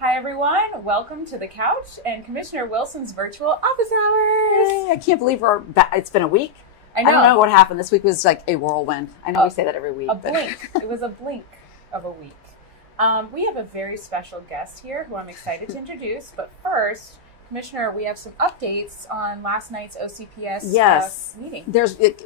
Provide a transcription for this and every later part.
Hi everyone, welcome to the couch and Commissioner Wilson's virtual office hours. Yay, I can't believe it's been a week. I know. I don't know what happened. This week was like a whirlwind. I know we say that every week. Blink. It was a blink of a week. We have a very special guest here who I'm excited to introduce. But first, Commissioner, we have some updates on last night's OCPS meeting.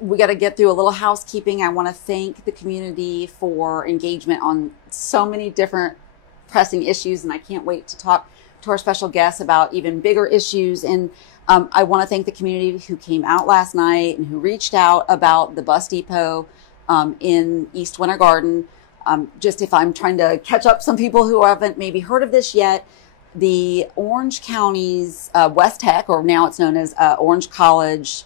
We got to get through a little housekeeping. I want to thank the community for engagement on so many different pressing issues, and I can't wait to talk to our special guests about even bigger issues. And I want to thank the community who came out last night and who reached out about the bus depot in East Winter Garden. Just if I'm trying to catch up some people who haven't maybe heard of this yet, the Orange County's West Tech, or now it's known as Orange College,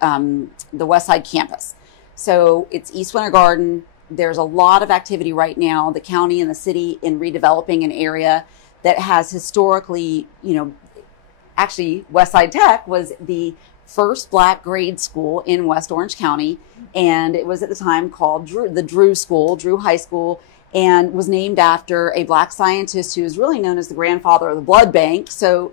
the West Side campus. So it's East Winter Garden. There's a lot of activity right now, the county and the city, in redeveloping an area that has historically, actually West Side Tech was the first Black grade school in West Orange County. And it was at the time called the Drew High School, and was named after a Black scientist who is really known as the grandfather of the blood bank. So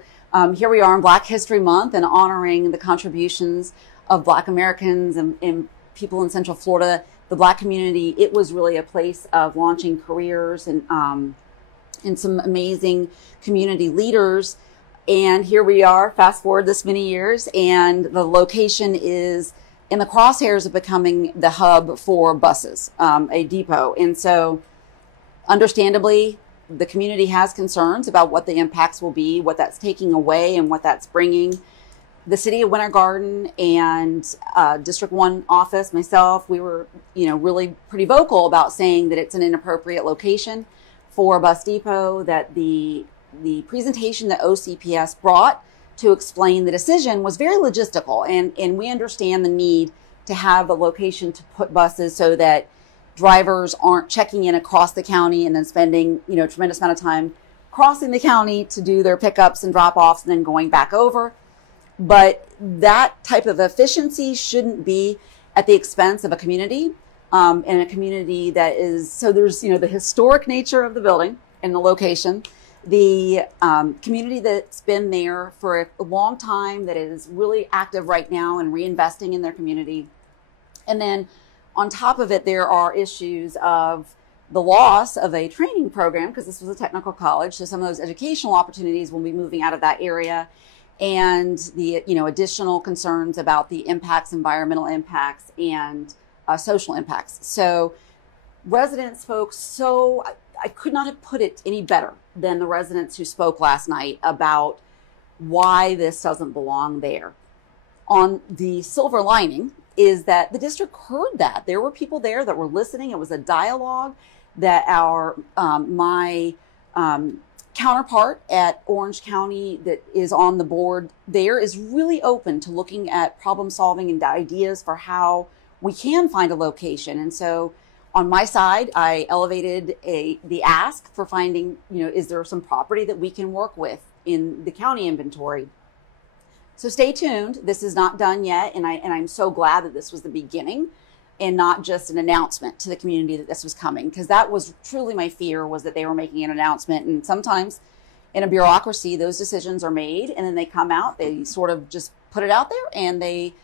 here we are in Black History Month and honoring the contributions of Black Americans and people in Central Florida, the Black community. It was really a place of launching careers and some amazing community leaders. And here we are, fast forward this many years, and the location is in the crosshairs of becoming the hub for buses, a depot. And so understandably, the community has concerns about what the impacts will be, what that's taking away and what that's bringing. The City of Winter Garden and District 1 office, myself, we were, really pretty vocal about saying that it's an inappropriate location for a bus depot, that the presentation that OCPS brought to explain the decision was very logistical. And we understand the need to have a location to put buses so that drivers aren't checking in across the county and then spending, a tremendous amount of time crossing the county to do their pickups and drop-offs and then going back over. But that type of efficiency shouldn't be at the expense of a community, and a community that is, so there's, the historic nature of the building and the location, the community that's been there for a long time, that is really active right now and reinvesting in their community. And then on top of it, there are issues of the loss of a training program, because this was a technical college. So some of those educational opportunities will be moving out of that area. And the, additional concerns about the impacts, environmental impacts, and social impacts. So residents spoke I could not have put it any better than the residents who spoke last night about why this doesn't belong there. On the silver lining is that the district heard that. There were people there that were listening. It was a dialogue that my counterpart at Orange County that is on the board there is really open to looking at problem solving and ideas for how we can find a location. And so on my side, I elevated the ask for finding, is there some property that we can work with in the county inventory? So stay tuned. This is not done yet. And I'm so glad that this was the beginning and not just an announcement to the community that this was coming, because that was truly my fear, was that they were making an announcement. And sometimes in a bureaucracy, those decisions are made and then they come out, they sort of just put it out there and they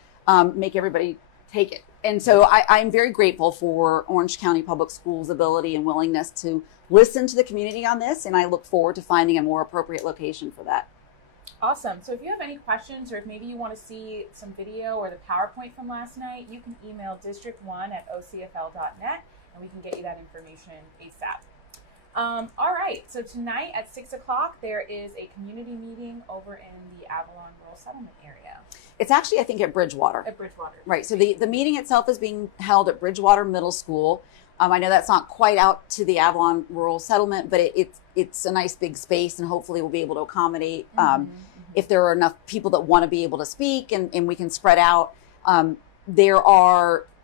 make everybody take it. And so I'm very grateful for Orange County Public Schools' ability and willingness to listen to the community on this. And I look forward to finding a more appropriate location for that. Awesome. So if you have any questions, or if maybe you want to see some video or the PowerPoint from last night, you can email district1@ocfl.net and we can get you that information ASAP. All right. So tonight at 6 o'clock, there is a community meeting over in the Avalon Rural Settlement area. It's actually, I think, at Bridgewater. At Bridgewater. Right. So the meeting itself is being held at Bridgewater Middle School. I know that's not quite out to the Avalon Rural Settlement, but it's a nice big space, and hopefully we'll be able to accommodate if there are enough people that want to be able to speak, and we can spread out.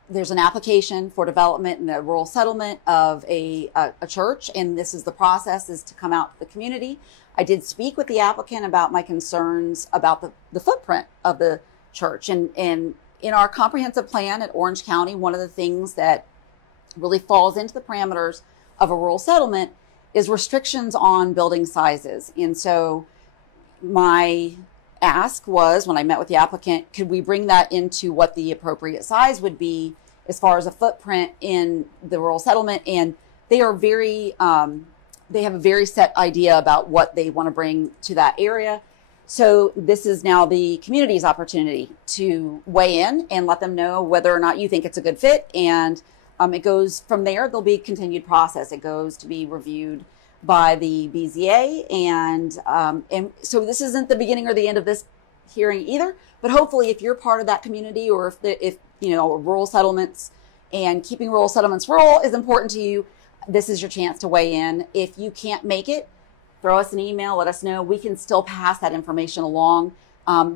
There's an application for development in the rural settlement of a church, and this is the process, is to come out to the community. I did speak with the applicant about my concerns about the footprint of the church. And in our comprehensive plan at Orange County, one of the things that really falls into the parameters of a rural settlement is restrictions on building sizes. And so my ask was, when I met with the applicant, could we bring that into what the appropriate size would be as far as a footprint in the rural settlement? And they are very, they have a very set idea about what they want to bring to that area. So this is now the community's opportunity to weigh in and let them know whether or not you think it's a good fit. And it goes from there. There'll be a continued process. It goes to be reviewed by the BZA. And so this isn't the beginning or the end of this hearing either. But hopefully if you're part of that community, or if you know, rural settlements and keeping rural settlements rural is important to you, this is your chance to weigh in. If you can't make it, throw us an email, let us know. We can still pass that information along.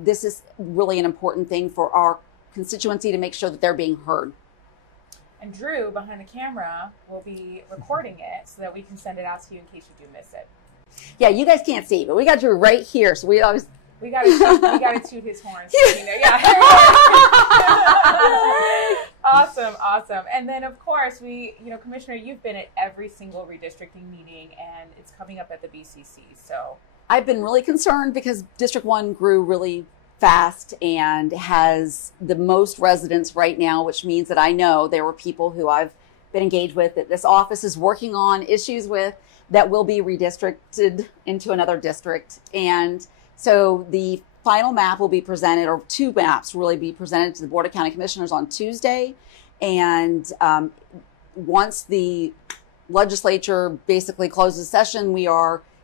This is really an important thing for our constituency to make sure that they're being heard. And Drew, behind the camera, will be recording it so that we can send it out to you in case you do miss it. Yeah, you guys can't see, but we got Drew right here. So we always... We gotta toot his horn. So you know, yeah. Awesome. And then of course Commissioner, you've been at every single redistricting meeting, and it's coming up at the BCC. So I've been really concerned because District 1 grew really fast and has the most residents right now, which means that I know there were people who I've been engaged with that this office is working on issues with that will be redistricted into another district. And so the final map will be presented, or two maps really be presented to the Board of County Commissioners on Tuesday. And once the legislature basically closes session,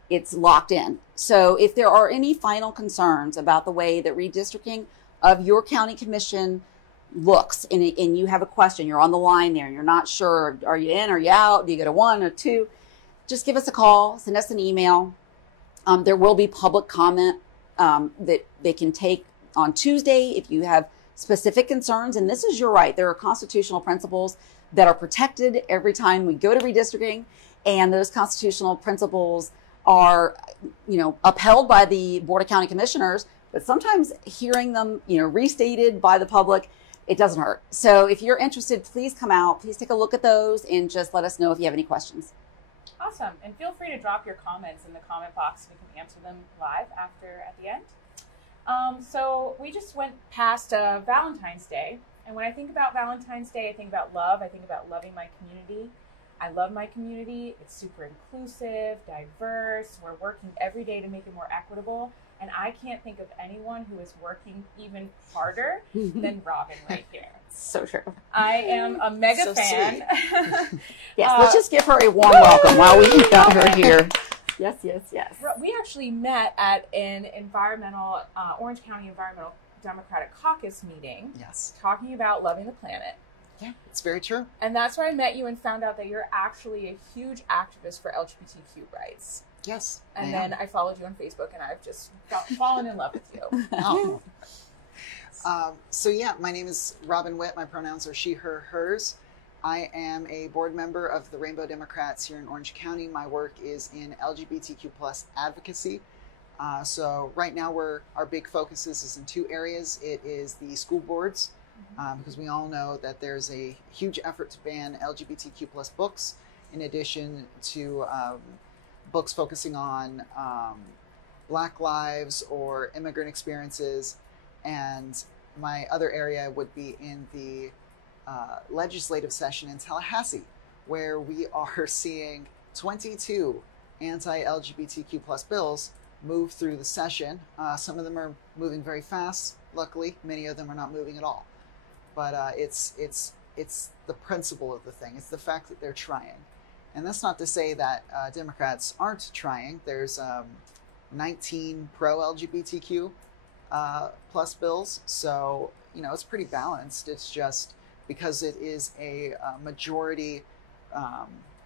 it's locked in. So if there are any final concerns about the way that redistricting of your county commission looks, and you have a question, you're on the line there, and you're not sure, are you in, are you out, do you go to 1 or 2, just give us a call, send us an email. There will be public comment that they can take on Tuesday if you have specific concerns. And this is your right. There are constitutional principles that are protected every time we go to redistricting. And those constitutional principles are, upheld by the Board of County Commissioners. But sometimes hearing them, restated by the public, it doesn't hurt. So if you're interested, please come out. Please take a look at those and just let us know if you have any questions. Awesome. And feel free to drop your comments in the comment box. We can answer them live at the end. So we just went past Valentine's Day. And when I think about Valentine's Day, I think about love. I think about loving my community. I love my community. It's super inclusive, diverse. We're working every day to make it more equitable. And I can't think of anyone who is working even harder than Robin right here. So true. I am a mega fan. Yes, let's just give her a warm welcome while we got her here. Yes. We actually met at an Orange County Environmental Democratic Caucus meeting. Yes. Talking about loving the planet. Yeah, it's very true. And that's where I met you and found out that you're actually a huge activist for LGBTQ rights. Yes. And then I followed you on Facebook, and I've just fallen in love with you. Oh. So yeah, my name is Robin Witt. My pronouns are she, her, hers. I am a board member of the Rainbow Democrats here in Orange County. My work is in LGBTQ plus advocacy. So right now our big focus is in two areas. It is the school boards, because we all know that there's a huge effort to ban LGBTQ plus books, in addition to books focusing on Black lives or immigrant experiences. And my other area would be in the legislative session in Tallahassee, where we are seeing 22 anti-LGBTQ plus bills move through the session. Some of them are moving very fast. Luckily, many of them are not moving at all. But it's the principle of the thing. It's the fact that they're trying. And that's not to say that Democrats aren't trying. There's 19 pro-LGBTQ plus bills. So, it's pretty balanced. It's just because it is a majority,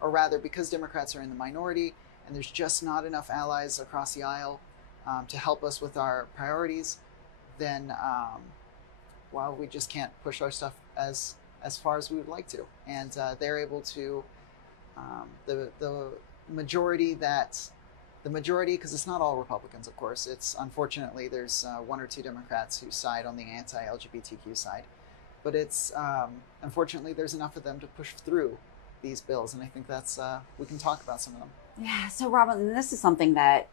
or rather because Democrats are in the minority and there's just not enough allies across the aisle to help us with our priorities, then, we just can't push our stuff as far as we would like to. And they're able to, the majority, because it's not all Republicans, of course. It's unfortunately there's one or two Democrats who side on the anti-LGBTQ side, but it's unfortunately there's enough of them to push through these bills, and I think that's we can talk about some of them. Yeah. So Robin, this is something that,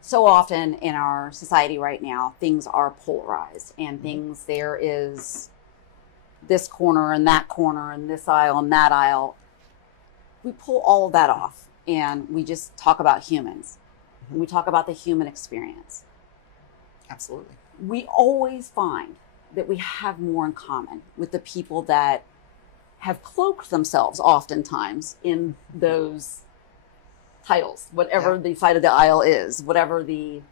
so often in our society right now, things are polarized and things, there is this corner and that corner and this aisle and that aisle. We pull all of that off and we just talk about humans. We talk about the human experience. Absolutely. We always find that we have more in common with the people that have cloaked themselves oftentimes in those titles, whatever the side of the aisle is, whatever the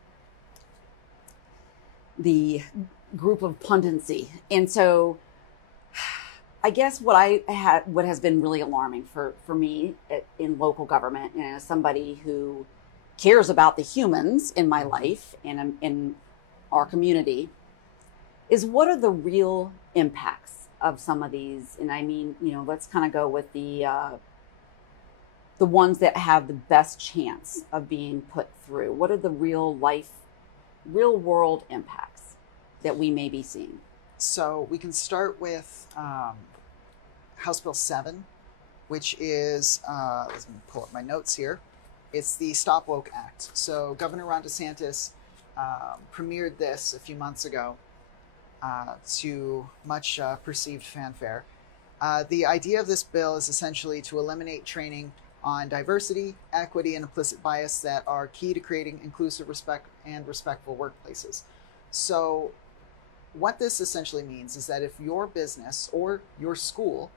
group of pundency. And so I guess what has been really alarming for me in local government, and as somebody who cares about the humans in my life and in our community, is what are the real impacts of some of these? And I mean, let's kind of go with the ones that have the best chance of being put through. What are the real world impacts that we may be seeing? So we can start with House Bill 7, which is, let me pull up my notes here. It's the Stop Woke Act. So Governor Ron DeSantis premiered this a few months ago to much perceived fanfare. The idea of this bill is essentially to eliminate training on diversity, equity, and implicit bias that are key to creating inclusive, respectful workplaces. So what this essentially means is that if your business or your school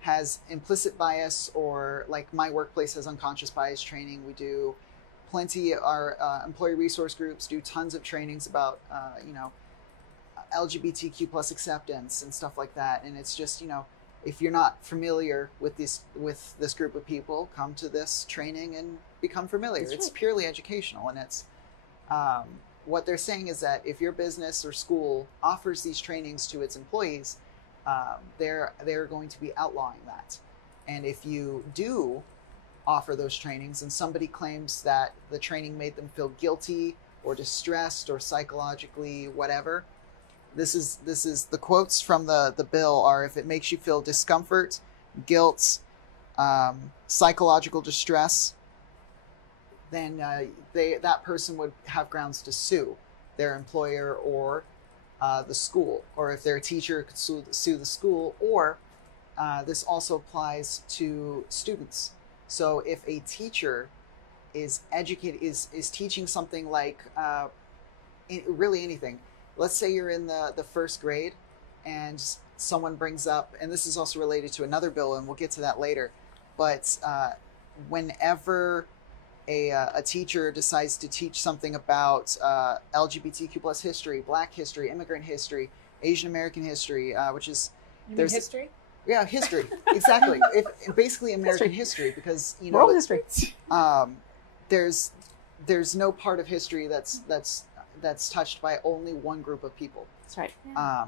has implicit bias, or like my workplace has unconscious bias training, we do plenty. Our employee resource groups do tons of trainings about, LGBTQ plus acceptance and stuff like that. And it's just, if you're not familiar with this group of people, come to this training and become familiar. It's purely educational, and it's what they're saying is that if your business or school offers these trainings to its employees, they're going to be outlawing that. And if you do offer those trainings and somebody claims that the training made them feel guilty or distressed or psychologically whatever, this is the quotes from the bill are: if it makes you feel discomfort, guilt, psychological distress, then that person would have grounds to sue their employer or the school, or if they're a teacher, could sue the school. Or this also applies to students. So if a teacher is teaching something like really anything. Let's say you're in the first grade and someone brings up, and this is also related to another bill, and we'll get to that later, but whenever a teacher decides to teach something about LGBTQ plus history, Black history, immigrant history, Asian American history, which is... There's history? Yeah, history. Exactly. Basically American history, because, world history. There's no part of history that's touched by only one group of people. That's right. Yeah.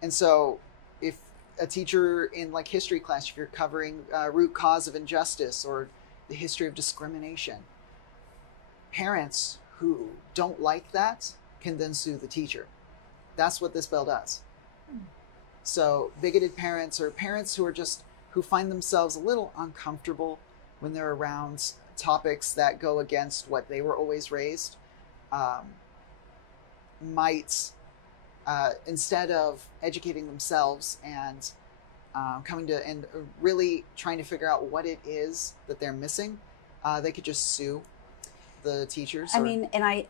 And so if a teacher in like history class, if you're covering root cause of injustice or the history of discrimination, parents who don't like that can then sue the teacher. That's what this bill does. So bigoted parents, or parents who find themselves a little uncomfortable when they're around topics that go against what they were always raised, might, instead of educating themselves and coming to and really trying to figure out what it is that they're missing, they could just sue the teachers. I mean, and I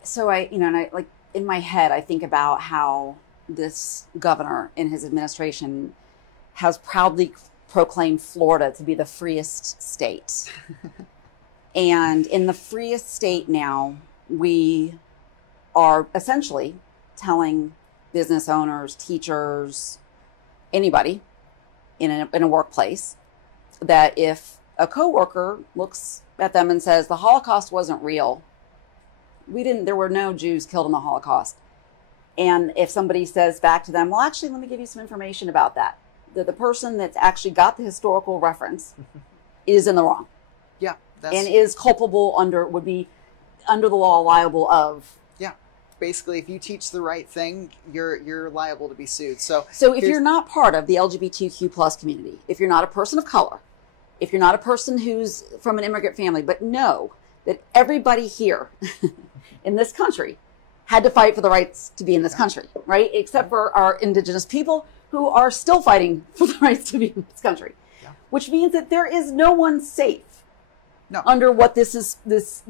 like in my head, I think about how this governor in his administration has proudly proclaimed Florida to be the freest state. And in the freest state now, we are essentially telling business owners, teachers, anybody in a workplace, that if a coworker looks at them and says the Holocaust wasn't real, there were no Jews killed in the Holocaust, and if somebody says back to them, well, actually, let me give you some information about that, the person that's actually got the historical reference is in the wrong. Yeah. And is culpable would be under the law liable of. Yeah. Basically, if you teach the right thing, you're liable to be sued. So if you're not part of the LGBTQ plus community, if you're not a person of color, if you're not a person who's from an immigrant family, but know that everybody here in this country had to fight for the rights to be in this country, right? Except for our indigenous people who are still fighting for the rights to be in this country, which means that there is no one safe under what this is, this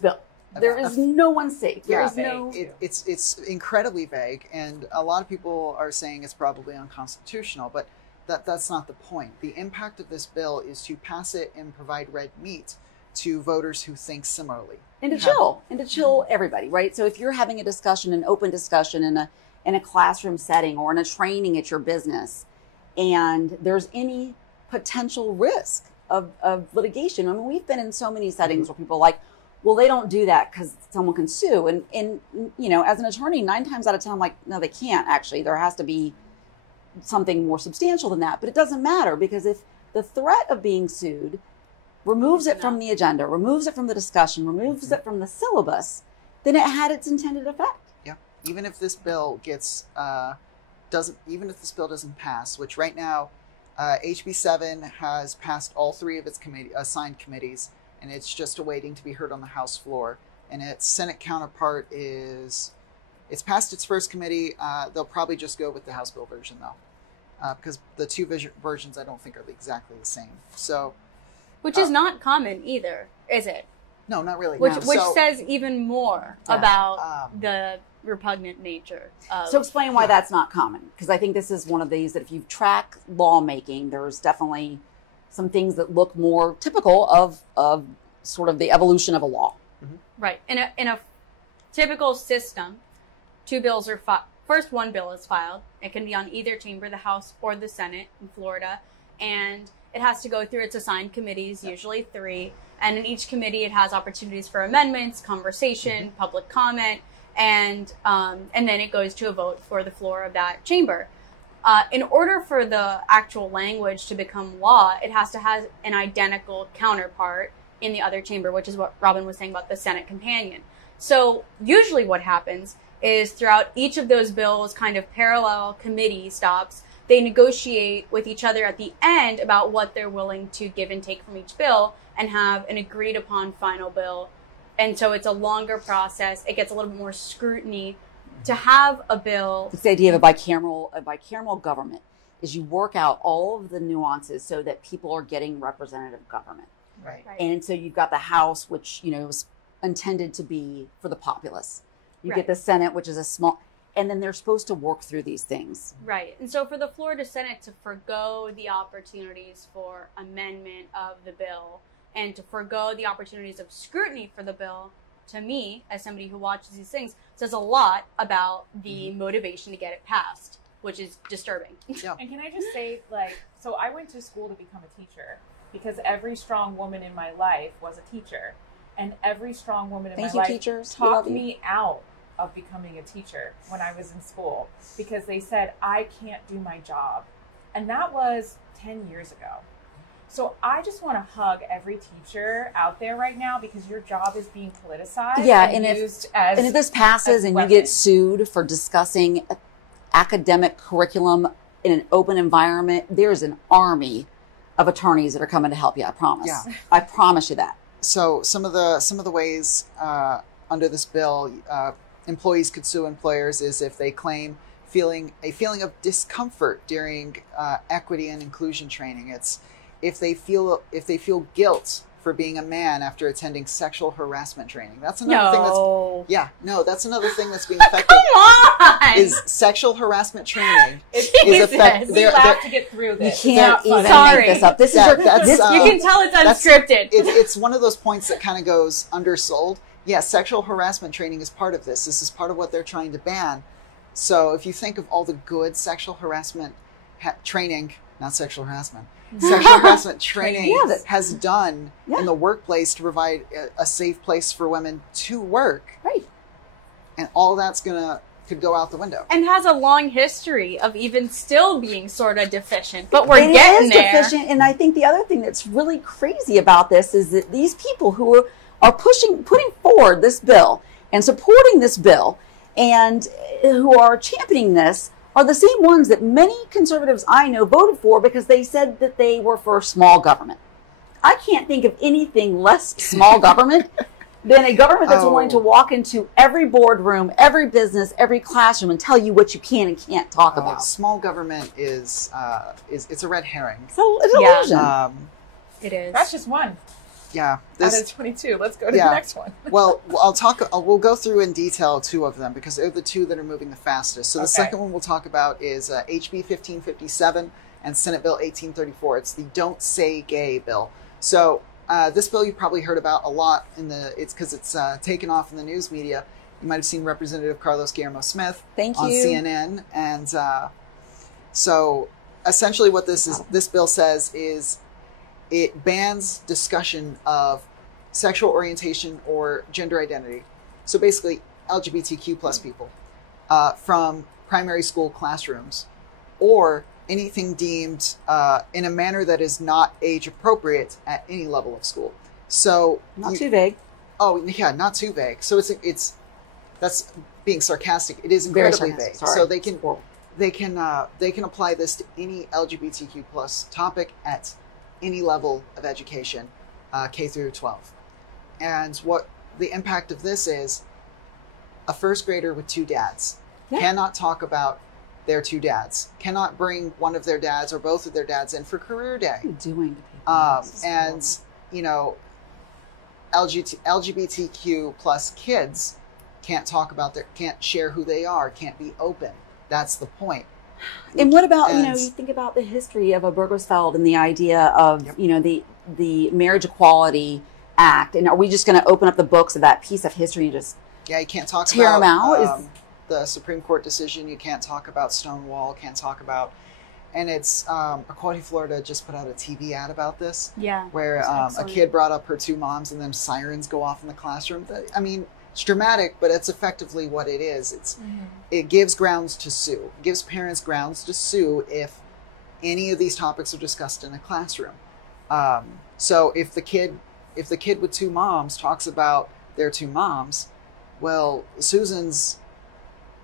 bill. There is no one safe. There is no. It's incredibly vague, and a lot of people are saying it's probably unconstitutional, but that's not the point. The impact of this bill is to pass it and provide red meat to voters who think similarly. And to chill everybody, right? So if you're having a discussion, an open discussion in a classroom setting or in a training at your business, and there's any potential risk of litigation. I mean, we've been in so many settings where people are like, well, they don't do that because someone can sue. And you know, as an attorney, 9 times out of 10, I'm like, no, they can't actually. There has to be something more substantial than that. But it doesn't matter, because if the threat of being sued removes it from the agenda, removes it from the discussion, removes it from the syllabus, then it had its intended effect. Yeah. Even if this bill gets, even if this bill doesn't pass, which right now, HB 7 has passed all 3 of its assigned committees, and it's just awaiting to be heard on the House floor. And its Senate counterpart it's passed its first committee. They'll probably just go with the House bill version, though, because the 2 versions I don't think are exactly the same. So, which is not common either, is it? No, not really. Which says even more about the repugnant nature of. So explain why that's not common, because I think this is one of these that if you track lawmaking, there's definitely some things that look more typical of sort of the evolution of a law. Mm-hmm. Right. In a typical system, 2 bills are first 1 bill is filed. It can be on either chamber, the House or the Senate in Florida, and it has to go through its assigned committees, usually 3. And in each committee, it has opportunities for amendments, conversation, public comment, and then it goes to a vote for the floor of that chamber. In order for the actual language to become law, it has to have an identical counterpart in the other chamber, which is what Robin was saying about the Senate companion. So usually what happens is throughout each of those bills, kind of parallel committee stops, they negotiate with each other at the end about what they're willing to give and take from each bill and have an agreed upon final bill. And so it's a longer process. It gets a little bit more scrutiny to have a bill. It's the idea of a bicameral government is you work out all of the nuances so that people are getting representative government. Right. And so you've got the House, which, you know, was intended to be for the populace. You get the Senate, which is a small, and then they're supposed to work through these things. Right. And so for the Florida Senate to forgo the opportunities for amendment of the bill and to forgo the opportunities of scrutiny for the bill, to me, as somebody who watches these things, says a lot about the motivation to get it passed, which is disturbing. Yeah. And can I just say, like, so I went to school to become a teacher because every strong woman in my life was a teacher. And every strong woman in my life teachers. talked me out of becoming a teacher when I was in school because they said, I can't do my job. And that was 10 years ago. So I just want to hug every teacher out there right now because your job is being politicized. Yeah, and if this passes and you get sued for discussing academic curriculum in an open environment, there's an army of attorneys that are coming to help you. I promise. Yeah. I promise you that. So some of the ways under this bill employees could sue employers is if they claim a feeling of discomfort during equity and inclusion training. It's if they feel guilt for being a man after attending sexual harassment training. That's another thing that's another thing that's being affected. Come on! Is sexual harassment training is we have to get through this. You can't even Sorry. make this up. This you can tell it's unscripted. It's one of those points that kind of goes undersold. Yeah, sexual harassment training is part of this. This is part of what they're trying to ban. So if you think of all the good sexual harassment training, not sexual harassment, sexual harassment training has done in the workplace to provide a safe place for women to work. Right. And all that's could go out the window. And has a long history of even still being sort of deficient. But we're getting there. Deficient. And I think the other thing that's really crazy about this is that these people who are putting forward this bill and supporting this bill and who are championing this are the same ones that many conservatives I know voted for because they said that they were for small government. I can't think of anything less small government than a government that's willing to walk into every boardroom, every business, every classroom and tell you what you can and can't talk about. Small government is it's a red herring. So it's an illusion. It is. That's just one. Yeah. Out of 22. Let's go to the next one. Well, we'll go through in detail 2 of them because they're the 2 that are moving the fastest. So the second one we'll talk about is HB 1557 and Senate Bill 1834. It's the Don't Say Gay bill. So this bill you probably heard about a lot it's because it's taken off in the news media. You might have seen Representative Carlos Guillermo Smith on CNN. And so essentially what this bill says is it bans discussion of sexual orientation or gender identity. So basically LGBTQ plus people from primary school classrooms or anything deemed in a manner that is not age appropriate at any level of school. So not too vague. Oh yeah, not too vague. So it's that's being sarcastic. It is incredibly vague. Sorry. So they can apply this to any LGBTQ plus topic at any level of education, K through 12. And what the impact of this is, a first grader with 2 dads cannot talk about their 2 dads, cannot bring one of their dads or both of their dads in for career day. What are you doing to people? And, you know, LGBTQ plus kids can't talk about can't share who they are, can't be open. That's the point. And what about, you think about the history of Obergefell and the idea of, the Marriage Equality Act. And are we just going to open up the books of that piece of history and just you can't talk tear them out? The Supreme Court decision. You can't talk about Stonewall, can't talk about, and it's Equality Florida just put out a TV ad about this. Yeah. Where a kid brought up her 2 moms and then sirens go off in the classroom. I mean, it's dramatic, but it's effectively what it is. It gives grounds to sue. It gives parents grounds to sue if any of these topics are discussed in a classroom. So if the kid with 2 moms talks about their 2 moms, well, Susan's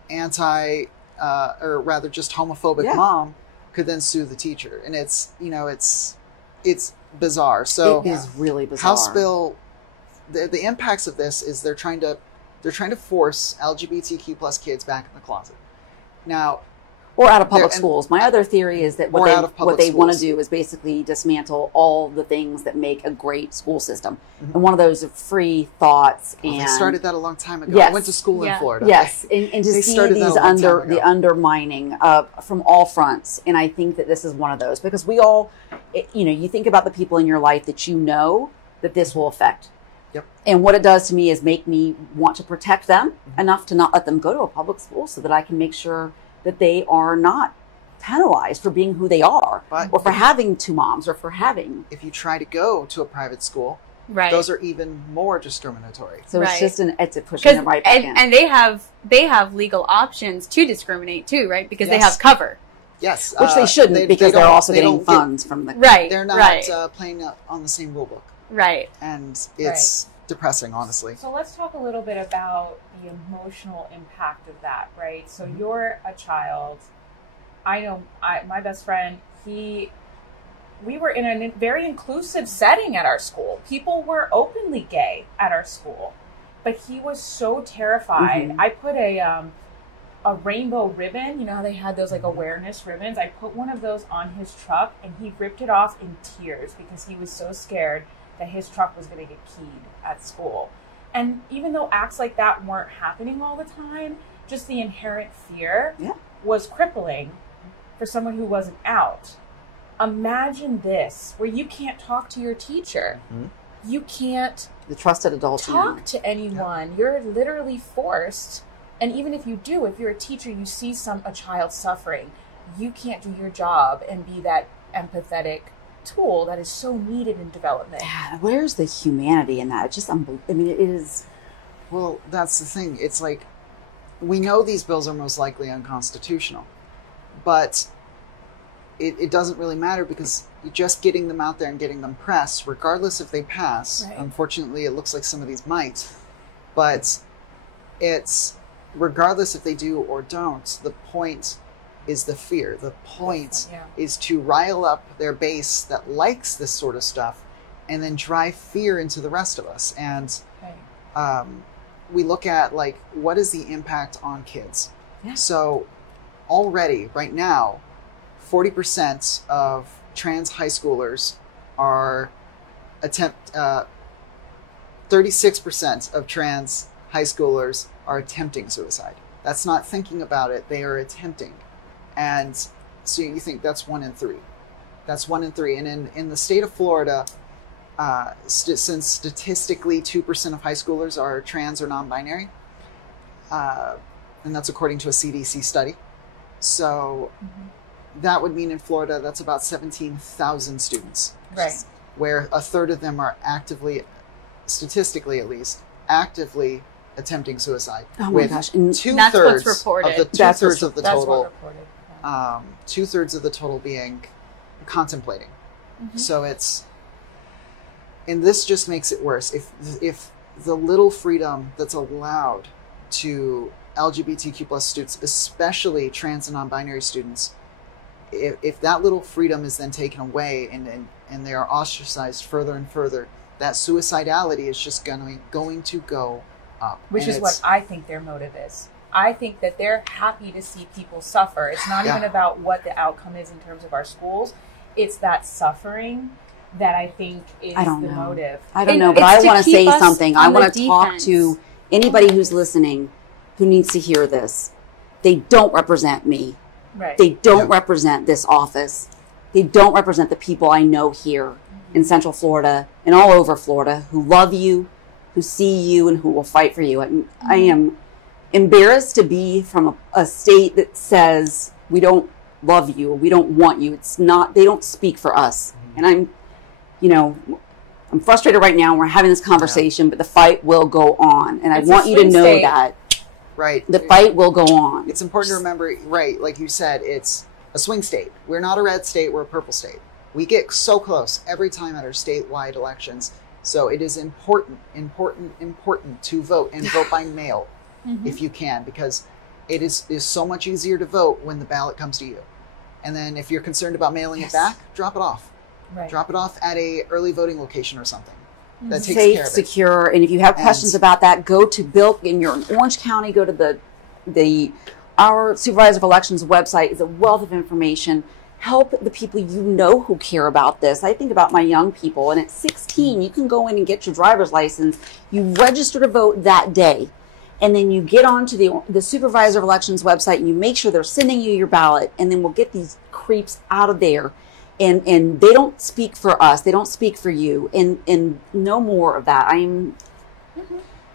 or rather just homophobic mom could then sue the teacher, and it's bizarre. So it is really bizarre. House Bill. The impacts of this is they're trying to force LGBTQ plus kids back in the closet. Now, or out of public schools. My other theory is that what they want to schools. do is basically dismantle all the things that make a great school system. Mm-hmm. And one of those are free thoughts. And they started that a long time ago. Yes. I went to school in Florida. Yes, and to see these the undermining from all fronts. And I think that this is one of those because we all, you think about the people in your life that you know that this will affect. Yep. And what it does to me is make me want to protect them enough to not let them go to a public school so that I can make sure that they are not penalized for being who they are, or for having 2 moms, or for having. If you try to go to a private school, those are even more discriminatory. So it's just it's pushing them right back in. And they have legal options to discriminate too, right? Because they have cover. Yes, which they shouldn't because they're also getting funds from the They're not playing on the same rule book. Right. And it's depressing, honestly. So let's talk a little bit about the emotional impact of that, right? So you're a child. I know my best friend, we were in a very inclusive setting at our school. People were openly gay at our school, but he was so terrified. I put a rainbow ribbon. You know how they had those like awareness ribbons? I put one of those on his truck and he ripped it off in tears because he was so scared that his truck was going to get keyed at school. And even though acts like that weren't happening all the time, just the inherent fear was crippling for someone who wasn't out. Imagine this, where you can't talk to your teacher. You can't the trusted adult talk to anyone. You're literally forced. And even if you do, if you're a teacher, you see a child suffering, you can't do your job and be that empathetic tool that is so needed in development. Yeah, where's the humanity in that? It's just unbelievable. I mean, it is. Well, that's the thing. It's like, we know these bills are most likely unconstitutional, but it doesn't really matter because you're just getting them out there and getting them pressed, regardless if they pass. Unfortunately, it looks like some of these might, but it's regardless if they do or don't, the point is the fear. The point is to rile up their base that likes this sort of stuff and then drive fear into the rest of us. And we look at, like, what is the impact on kids? Yeah. So already, right now, 40% of trans high schoolers are 36% of trans high schoolers are attempting suicide. That's not thinking about it, they are attempting. And so you think that's 1 in 3. That's 1 in 3. And in the state of Florida, since statistically 2% of high schoolers are trans or non-binary, and that's according to a CDC study. So that would mean in Florida, that's about 17,000 students. Right. Where a third of them are actively, statistically at least, actively attempting suicide. Oh my gosh! And that's what's reported. Two-thirds of the that's total. What reported. Yeah. 2/3 of the total being contemplating. So it's, and this just makes it worse. If the little freedom that's allowed to LGBTQ plus students, especially trans and non-binary students, if that little freedom is then taken away and they are ostracized further and further, that suicidality is just going to go up. Which is what I think their motive is. I think that they're happy to see people suffer. It's not even about what the outcome is in terms of our schools. It's that suffering that I think is the motive. I don't know, but I want to say something. I want to talk to anybody who's listening who needs to hear this. They don't represent me. Right. They don't represent this office. They don't represent the people I know here in Central Florida and all over Florida who love you, who see you, and who will fight for you. And I am embarrassed to be from a state that says we don't love you, or we don't want you. It's not, they don't speak for us. And I'm frustrated right now. We're having this conversation, but the fight will go on. And I want you to know that. Right. The fight will go on. It's important to remember, right, like you said, it's a swing state. We're not a red state, we're a purple state. We get so close every time at our statewide elections. So it is important to vote, and vote by mail if you can, because it is so much easier to vote when the ballot comes to you. And then if you're concerned about mailing it back, drop it off. Right. Drop it off at a early voting location or something. That takes safe, care of it. secure, and if you have questions about that, go to Bill. And you're in Orange County, go to our Supervisor of Elections website. Is a wealth of information. Help the people you know who care about this. I think about my young people, and at 16, you can go in and get your driver's license. You register to vote that day, and then you get onto the Supervisor of Elections website, and you make sure they're sending you your ballot, and then we'll get these creeps out of there. And they don't speak for us. They don't speak for you. And no more of that.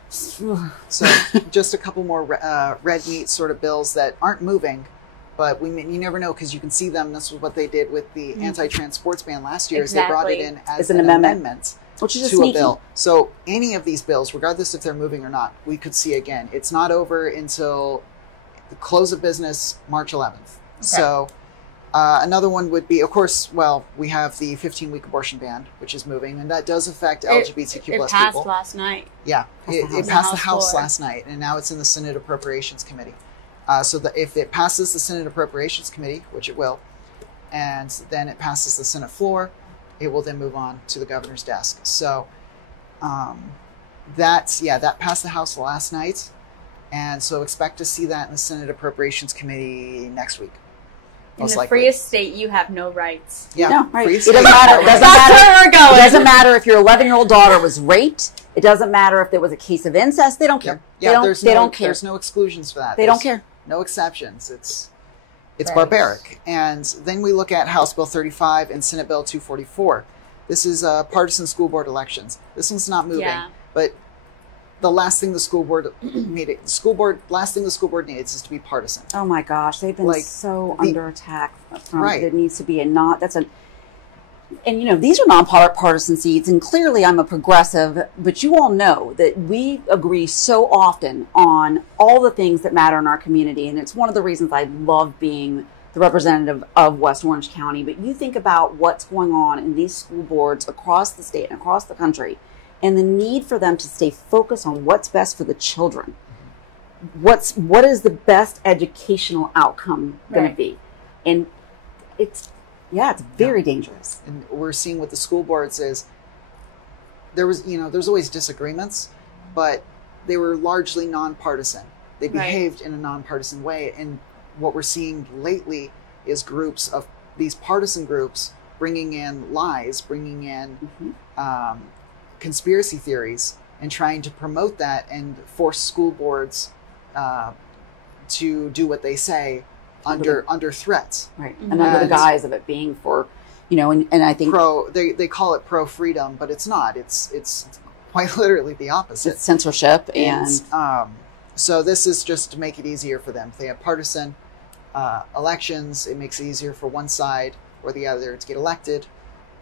So just a couple more red meat sort of bills that aren't moving, but you never know, because you can see them. This was what they did with the anti-trans sports ban last year. Is they brought it in as an amendment which is to a bill. So any of these bills, regardless if they're moving or not, we could see again. It's not over until the close of business, March 11th. Okay. So another one would be, of course, we have the 15-week abortion ban, which is moving, and that does affect LGBTQ plus people. It passed last night. Yeah, it passed the House last night, and now it's in the Senate Appropriations Committee. So if it passes the Senate Appropriations Committee, which it will, and then it passes the Senate floor, it will then move on to the governor's desk. So that passed the House last night, and so expect to see that in the Senate Appropriations Committee next week. In the freest state, you have no rights. Yeah, no, right. It doesn't matter. That's where we're going. It doesn't matter if your 11-year-old daughter was raped. It doesn't matter if there was a case of incest. They don't care. Yeah, they don't care. There's no exclusions for that. They don't care. No exceptions. It's barbaric. And then we look at House Bill 35 and Senate Bill 244. This is partisan school board elections. This one's not moving, but the last thing the school board needs is to be partisan. Oh my gosh, they've been so under attack from it needs to be and these are nonpartisan seats, and clearly I'm a progressive, but you all know that we agree so often on all the things that matter in our community, and it's one of the reasons I love being the representative of West Orange County. But you think about what's going on in these school boards across the state and across the country, and the need for them to stay focused on what's best for the children. What is the best educational outcome going to be? And it's very dangerous. And we're seeing with the school boards is there's always disagreements, but they were largely nonpartisan. They behaved in a nonpartisan way. And what we're seeing lately is groups of these partisan groups bringing in lies, bringing in conspiracy theories, and trying to promote that and force school boards to do what they say under threats. Right. And under the guise of it being for, and I think they call it pro freedom, but it's not. It's quite literally the opposite. It's censorship and so this is just to make it easier for them. If they have partisan elections, it makes it easier for one side or the other to get elected.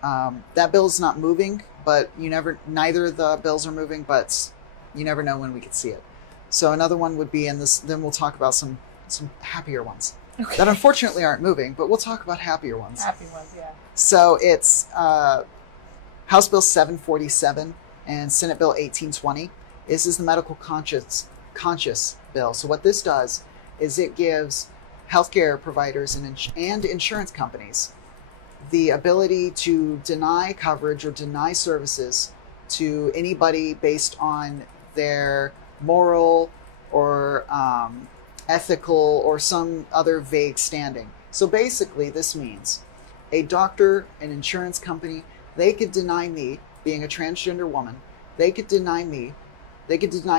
That bill's not moving, but neither of the bills are moving, but you never know when we could see it. So another one would be in this, then we'll talk about some happier ones that unfortunately aren't moving, but we'll talk about happier ones. Happy ones, yeah. So it's House Bill 747 and Senate Bill 1820. This is the medical conscious bill. So what this does is it gives healthcare providers and insurance companies the ability to deny coverage or deny services to anybody based on their moral or ethical or some other vague standing. So basically this means a doctor, an insurance company, they could deny me, being a transgender woman, they could deny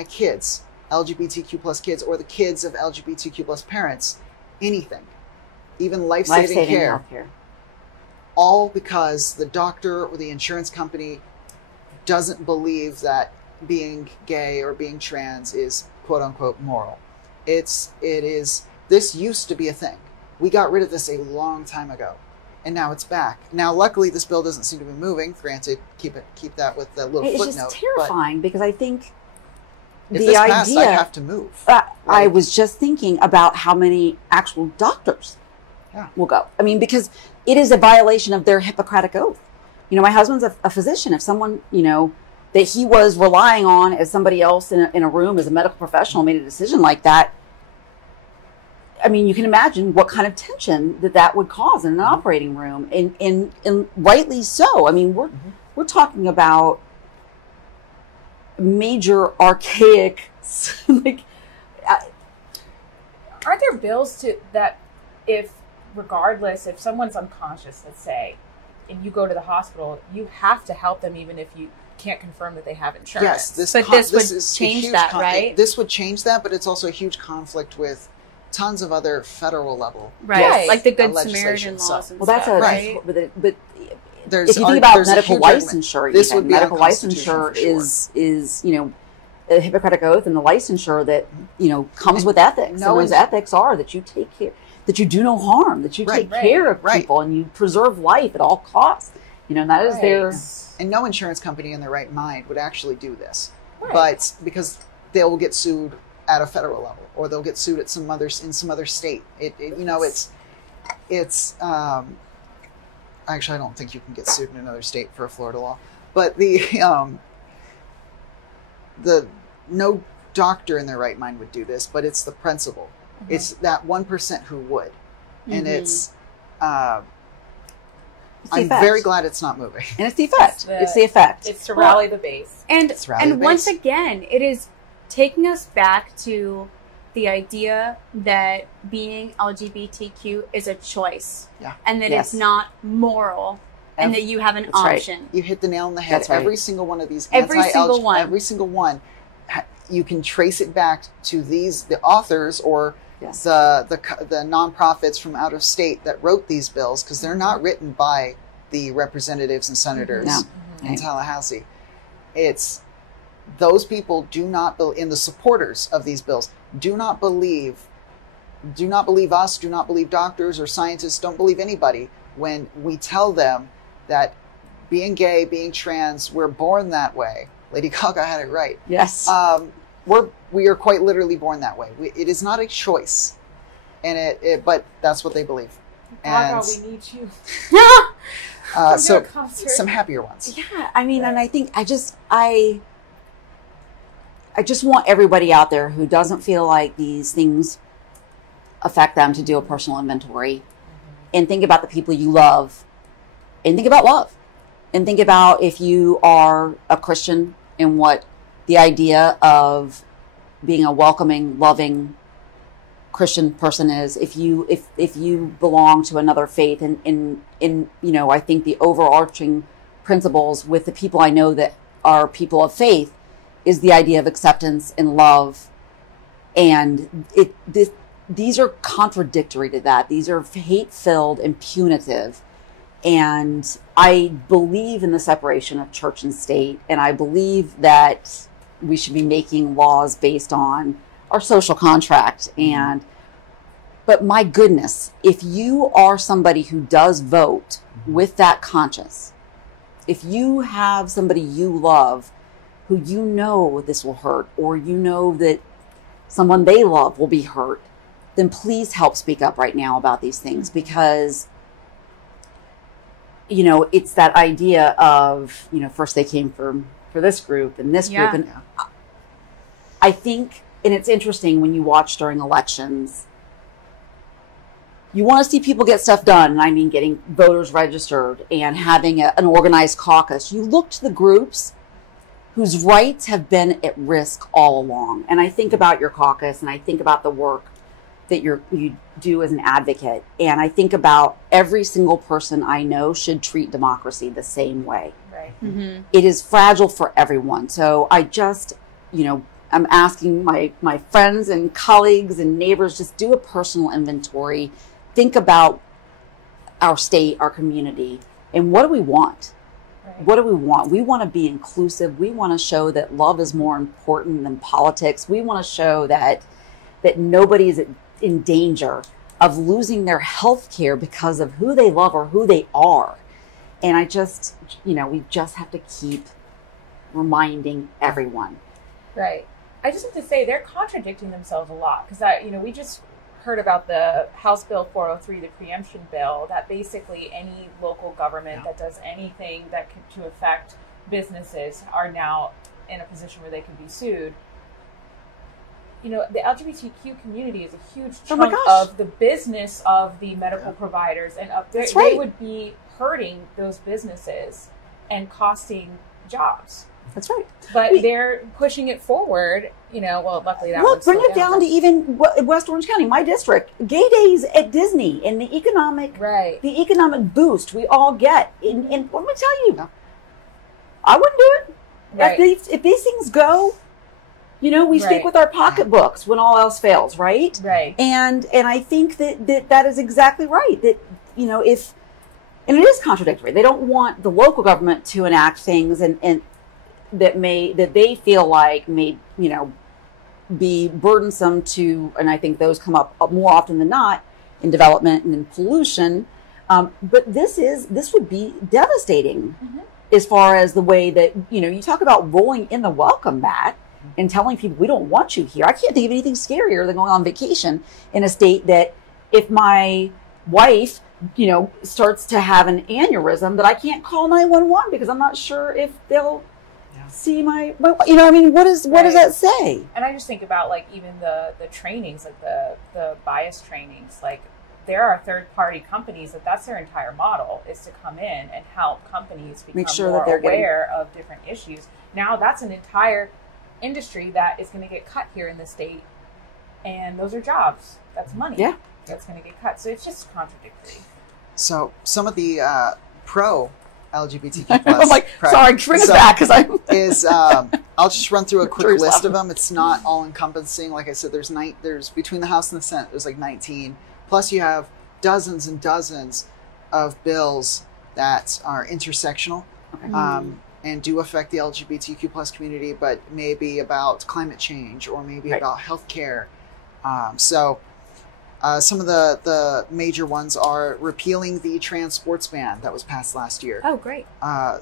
kids, LGBTQ plus kids, or the kids of LGBTQ plus parents, anything, even life-saving care. Healthcare. All because the doctor or the insurance company doesn't believe that being gay or being trans is quote unquote moral. This used to be a thing. We got rid of this a long time ago, and now it's back. Now, luckily, this bill doesn't seem to be moving. Granted, keep that with the little footnote. It's just terrifying because I think if this passed, I'd have to move. I was just thinking about how many actual doctors will go. I mean, because it is a violation of their Hippocratic oath. My husband's a physician. If someone, that he was relying on as somebody else in a room as a medical professional made a decision like that, I mean, you can imagine what kind of tension that would cause in an operating room, and rightly so. I mean, we're talking about major archaic, like. Aren't there bills that if someone's unconscious, let's say, and you go to the hospital, you have to help them even if you can't confirm that they have insurance. Yes, this would change that, right? This would change that, but it's also a huge conflict with tons of other federal level, right? Like the Good Samaritan laws. And that's stuff, right. But if you think there's about medical licensure, this would be medical licensure is a Hippocratic oath and the licensure that comes with ethics. And those ethics are that you take care, that you do no harm, that you take care of people, and you preserve life at all costs. That is their. And no insurance company in their right mind would actually do this, but because they'll get sued at a federal level, or they'll get sued at some other state. It's actually, I don't think you can get sued in another state for a Florida law, but the no doctor in their right mind would do this, but it's the principle. It's that 1% who would, and it's. I'm very glad it's not moving. And it's the effect. It's the effect. It's to rally the base. And once again, it is taking us back to the idea that being LGBTQ is a choice. Yeah. And that it's not moral. And that you have an option. Right. You hit the nail on the head. That's right. Every single one of these every single one, you can trace it back to the authors or the nonprofits from out of state that wrote these bills, because they're not written by the representatives and senators in Tallahassee. It's those people and the supporters of these bills do not believe us, do not believe doctors or scientists, don't believe anybody when we tell them that being gay, being trans, we're born that way. Lady Gaga had it right. Yes. We are quite literally born that way. It is not a choice, but that's what they believe. Gaga, we need you. So some happier ones. Yeah, I mean, and I think I just want everybody out there who doesn't feel like these things affect them to do a personal inventory and think about the people you love, and think about love, and think about if you are a Christian and what the idea of being a welcoming, loving Christian person is. If you belong to another faith, and in I think the overarching principles with the people I know that are people of faith is the idea of acceptance and love, and these are contradictory to that. These are hate-filled and punitive. And I believe in the separation of church and state. And I believe that we should be making laws based on our social contract. But my goodness, if you are somebody who does vote with that conscience, if you have somebody you love who you know this will hurt, or you know that someone they love will be hurt, then please help speak up right now about these things, because, it's that idea of, first they came for this group and this group. And I think, and it's interesting when you watch during elections, you want to see people get stuff done. And I mean, getting voters registered and having an organized caucus. You look to the groups whose rights have been at risk all along. And I think about your caucus, and I think about the work that you do as an advocate. And I think about every single person I know should treat democracy the same way. Right. Mm-hmm. It is fragile for everyone. So I just, I'm asking my friends and colleagues and neighbors, just do a personal inventory. Think about our state, our community, and what do we want? Right. What do we want? We want to be inclusive. We want to show that love is more important than politics. We want to show that nobody is in danger of losing their health care because of who they love or who they are. And I just, we just have to keep reminding everyone. Right. I just have to say they're contradicting themselves a lot, because we just heard about the House Bill 403, the preemption bill, that basically any local government that does anything that to affect businesses are now in a position where they can be sued. The LGBTQ community is a huge chunk of the business of the medical providers, and they would be hurting those businesses and costing jobs. That's right. But they're pushing it forward, luckily that one's bring still it down to even West Orange County, my district. Gay days at Disney and the economic boost we all get. And let me tell you, I wouldn't do it. Right. If these things go, we speak with our pocketbooks when all else fails, right? Right. And I think that is exactly right. That, and it is contradictory. They don't want the local government to enact things and that they feel like may, be burdensome to, and I think those come up more often than not in development and in pollution. But this would be devastating as far as the way that, you talk about rolling in the welcome mat and telling people we don't want you here. I can't think of anything scarier than going on vacation in a state that if my wife, starts to have an aneurysm, that I can't call 911 because I'm not sure if they'll see my, what does that say? And I just think about even the trainings, the bias trainings, there are third-party companies that's their entire model, is to come in and help companies become more aware of different issues. Now that's an entire industry that is going to get cut here in the state, and those are jobs. That's money. Yeah, that's going to get cut. So it's just contradictory. So some of the pro LGBTQ plus. I'm like, sorry, bring us back because I is. I'll just run through a quick list of them. It's not all encompassing. Like I said, there's between the House and the Senate, there's 19. Plus, you have dozens and dozens of bills that are intersectional. And do affect the LGBTQ plus community, but maybe about climate change or maybe about healthcare. Some of the major ones are repealing the trans sports ban that was passed last year. Oh, great.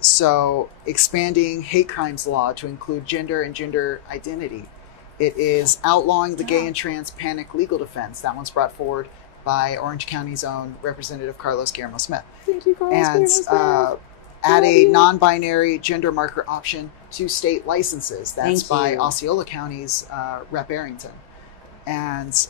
So expanding hate crimes law to include gender and gender identity. It is outlawing the gay and trans panic legal defense. That one's brought forward by Orange County's own Representative Carlos Guillermo Smith. Thank you, Carlos. And add a non-binary gender marker option to state licenses. That's by Osceola County's Rep. Arrington. And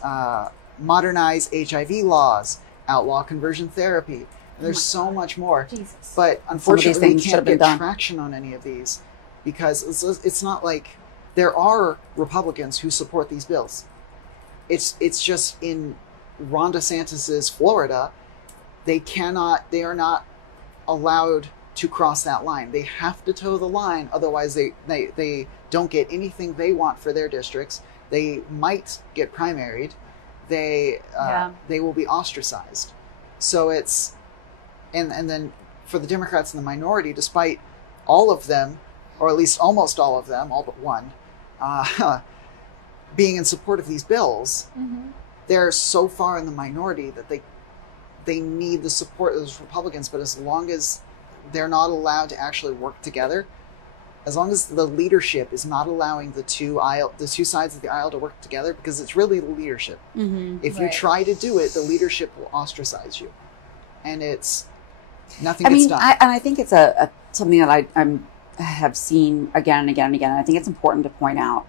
modernize HIV laws, outlaw conversion therapy. And there's so much more. Jesus. But unfortunately, we things should have can't been get done. traction on any of these because it's not like there are Republicans who support these bills. It's just in Ron DeSantis's Florida, they are not allowed to cross that line. They have to toe the line, otherwise they don't get anything they want for their districts. They might get primaried. They will be ostracized. So it's and then for the Democrats in the minority, despite all of them, or at least almost all of them, all but one, being in support of these bills, they're so far in the minority that they need the support of those Republicans. But as long as they're not allowed to actually work together, as long as the leadership is not allowing the two sides of the aisle to work together, because it's really the leadership. If you try to do it, the leadership will ostracize you, and nothing gets done. I think it's something that I have seen again and again and again. And I think it's important to point out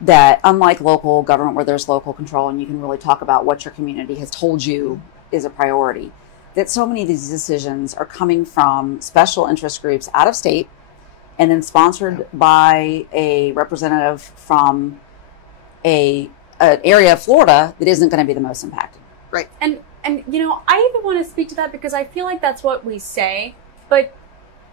that unlike local government, where there's local control and you can really talk about what your community has told you is a priority, that so many of these decisions are coming from special interest groups out of state and then sponsored by a representative from an area of Florida that isn't going to be the most impacted. Right. And you know, I even want to speak to that because I feel like that's what we say, but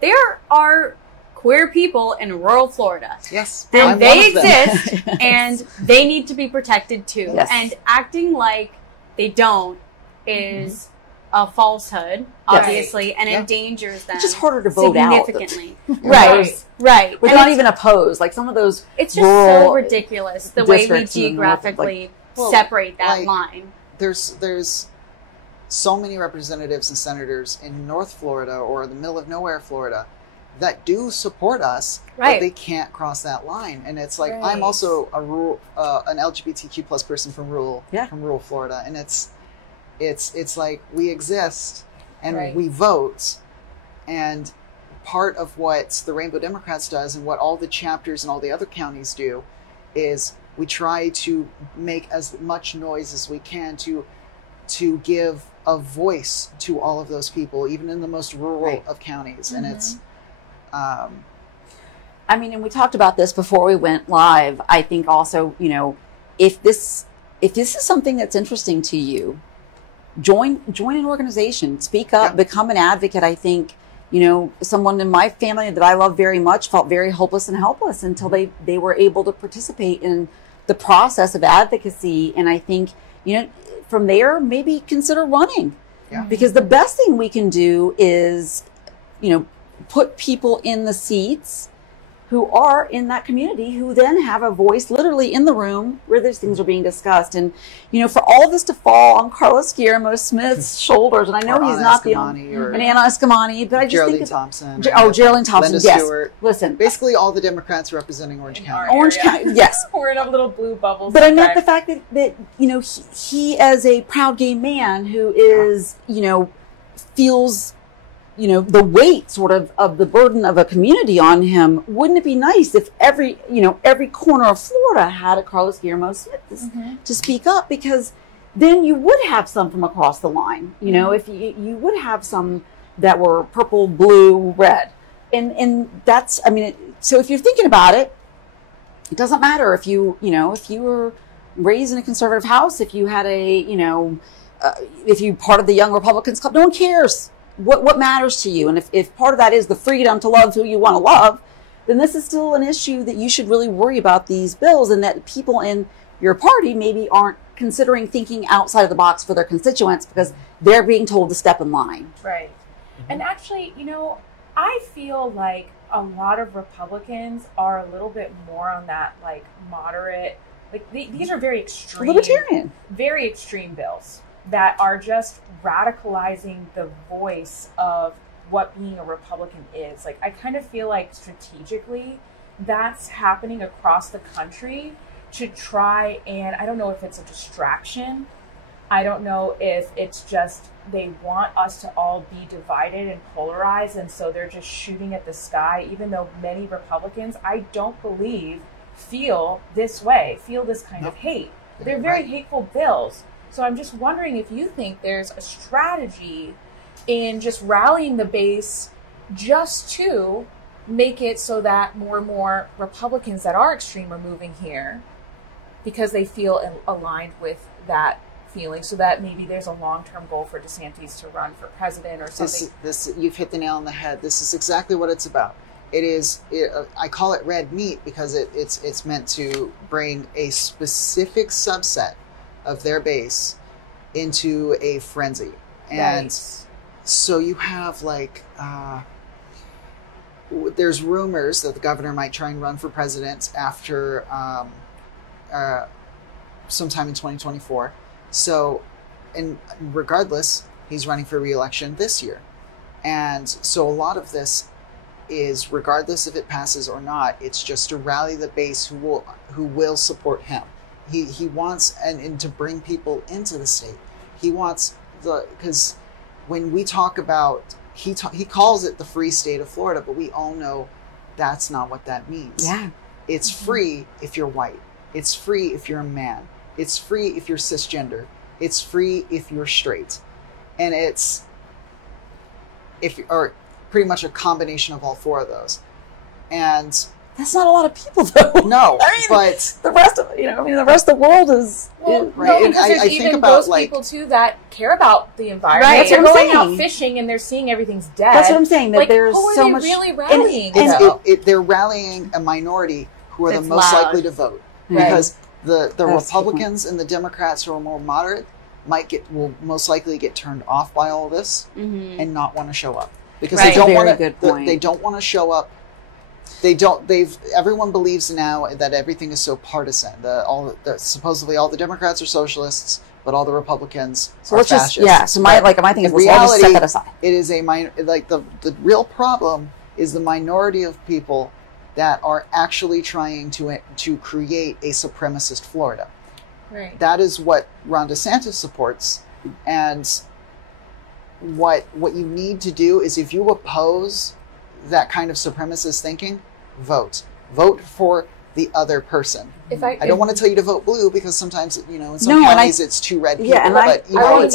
there are queer people in rural Florida. Yes. And they exist and they need to be protected too. Yes. And acting like they don't is a falsehood, obviously, and endangers them. It's just harder to vote out. Significantly. Right. We're not even opposed. Like some of those it's just so ridiculous the way we geographically separate that line. There's so many representatives and senators in North Florida or the middle of nowhere Florida that do support us, but they can't cross that line. And it's like I'm also an LGBTQ plus person from rural Florida, and it's like we exist and we vote, and part of what the Rainbow Democrats does and what all the chapters and all the other counties do is we try to make as much noise as we can to give a voice to all of those people, even in the most rural of counties. And it's I mean, and we talked about this before we went live. I think also, you know, if this is something that's interesting to you, join an organization, speak up, become an advocate. I think, you know, someone in my family that I love very much felt very hopeless and helpless until they were able to participate in the process of advocacy. And I think, you know, from there, maybe consider running, because the best thing we can do is, you know, put people in the seats who are in that community, who then have a voice literally in the room where these things are being discussed. And, you know, for all of this to fall on Carlos Guillermo Smith's shoulders, and I know he's not the only, and Anna Escamani, but I just think Thompson. Geraldine Thompson, Linda Stewart. Listen. Basically all the Democrats representing Orange County. Orange County, yes. We're in a little blue bubble. But I meant the fact that you know, he as a proud gay man who is, you know, feels, you know, the weight sort of the burden of a community on him. Wouldn't it be nice if every corner of Florida had a Carlos Guillermo Smith to speak up? Because then you would have some from across the line, you know, if you would have some that were purple, blue, red. And that's, I mean, so if you're thinking about it, it doesn't matter if you were raised in a conservative house, if you had if you part of the Young Republicans Club, no one cares. What matters to you? And if part of that is the freedom to love who you want to love, then this is still an issue that you should really worry about these bills, and that people in your party maybe aren't considering thinking outside of the box for their constituents because they're being told to step in line. Right. And actually, you know, I feel like a lot of Republicans are a little bit more on that, like, moderate, like these are very extreme, libertarian, very extreme bills that are just radicalizing the voice of what being a Republican is. Like, I kind of feel like strategically that's happening across the country to try, and I don't know if it's a distraction. I don't know if it's just they want us to all be divided and polarized, and so they're just shooting at the sky, even though many Republicans, I don't believe, feel this way, feel this kind of hate. They're very hateful bills. So I'm just wondering if you think there's a strategy in just rallying the base just to make it so that more and more Republicans that are extreme are moving here because they feel aligned with that feeling, so that maybe there's a long-term goal for DeSantis to run for president or something. This you've hit the nail on the head. This is exactly what it's about. I call it red meat because it's meant to bring a specific subset of their base into a frenzy. And Right. so you have like, there's rumors that the governor might try and run for president after sometime in 2024. So, and regardless, he's running for re-election this year. And so a lot of this is, regardless if it passes or not, it's just to rally the base who will support him. He wants and to bring people into the state. He wants because when we talk about, he calls it the free state of Florida, but we all know that's not what that means. Yeah. It's free if you're white. It's free if you're a man. It's free if you're cisgender. It's free if you're straight. And it's or pretty much a combination of all four of those. And That's not a lot of people, though. no, I mean, but the rest of the rest of the world is Well, right. no, And because there's I think even about, those like- people too that care about the environment. Right, They're that's what I'm going out saying. fishing and they're seeing everything's dead. That's what I'm saying. That Like, there's who are so they much really rallying? and though? they're rallying a minority who are the It's most loud. likely to vote. Right. Because the the Republicans and the Democrats who are more moderate will most likely get turned off by all this Mm-hmm. and not want to show up because Right. they don't Very want good to. point. They don't want to show up. Everyone believes now that everything is so partisan. Supposedly all the Democrats are socialists, but all the Republicans So are let's fascists. just so my But thing is in let's all just set reality, that aside. it is the real problem is the minority of people that are actually trying to create a supremacist Florida. Right. That is what Ron DeSantis supports. And what you need to do is, if you oppose that kind of supremacist thinking, vote for the other person. I don't want to tell you to vote blue because sometimes in some counties it's two red people. Yeah, and but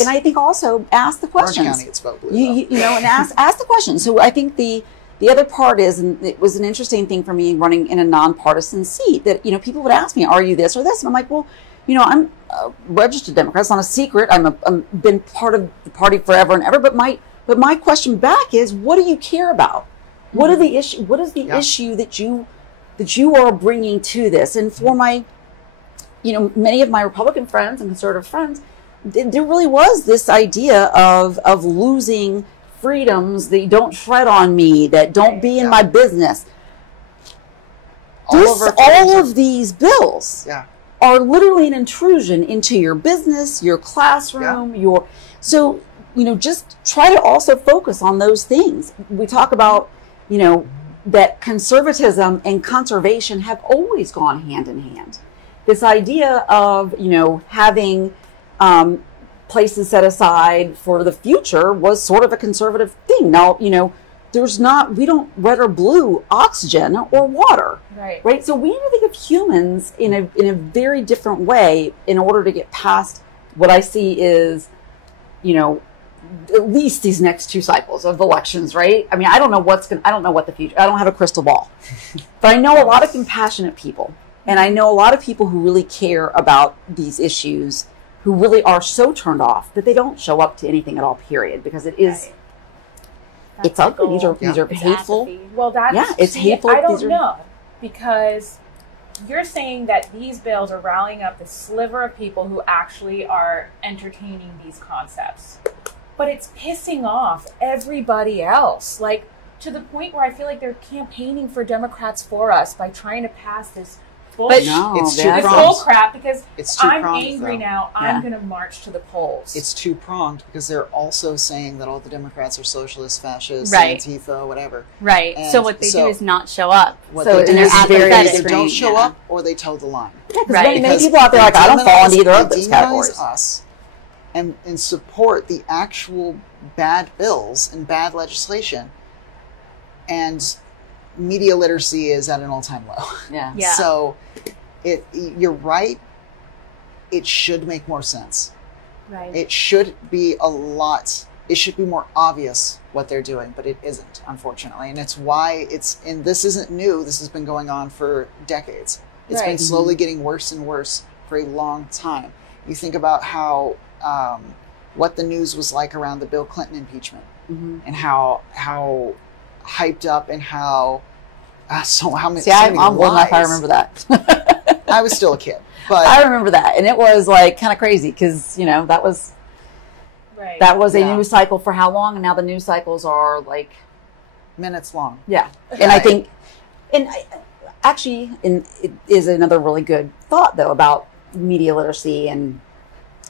I think also ask the Orange questions. County, it's vote blue. And ask the question. So I think the other part is, and it was an interesting thing for me running in a nonpartisan seat, that people would ask me, "Are you this or this?" And I'm like, "Well, I'm a registered Democrat. It's not a secret. I'm been part of the party forever and ever." But my question back is, what do you care about? What are the issue? What is the issue that you are bringing to this? And for my, many of my Republican friends and conservative friends, there really was this idea of losing freedoms that don't tread on me, that don't be in my business. All of these bills are literally an intrusion into your business, your classroom, so just try to also focus on those things. We talk about that conservatism and conservation have always gone hand in hand. This idea of having places set aside for the future was sort of a conservative thing. Now, we don't red or blue oxygen or water. Right. So we need to think of humans in a very different way in order to get past what I see is, at least these next two cycles of elections, right? I mean, I don't know what the future, I don't have a crystal ball, but I know a lot of compassionate people, and I know a lot of people who really care about these issues, who really are so turned off that they don't show up to anything at all, period, because it is, it's ugly. These are hateful. Apathy. Well, it's hateful. I don't know, because you're saying that these bills are rallying up the sliver of people who actually are entertaining these concepts. But it's pissing off everybody else, like to the point where I feel like they're campaigning for Democrats for us by trying to pass this bullshit, it's this bull crap, because I'm angry now. I'm going to march to the polls. It's two-pronged because they're also saying that all the Democrats are socialists, fascists, Right. Antifa, whatever. Right. And so what they do is not show up. What So they do it's is very they either extreme, don't show up or they toe the line. Right. Many people out there are like, I don't fall into either of those Demonize categories. us and support the actual bad bills and bad legislation, and media literacy is at an all-time low. Yeah. Yeah. So you're right. It should make more sense. Right. It should be it should be more obvious what they're doing, but it isn't, unfortunately. And it's why and this isn't new. This has been going on for decades. It's been slowly getting worse and worse for a long time. You think about how, what the news was like around the Bill Clinton impeachment, and how hyped up and how many. See, I'm old enough. I remember that. I was still a kid, but I remember that, and it was like kind of crazy because that was a news cycle for how long, and now the news cycles are like minutes long. Yeah, and I think, actually, it is another really good thought though about media literacy and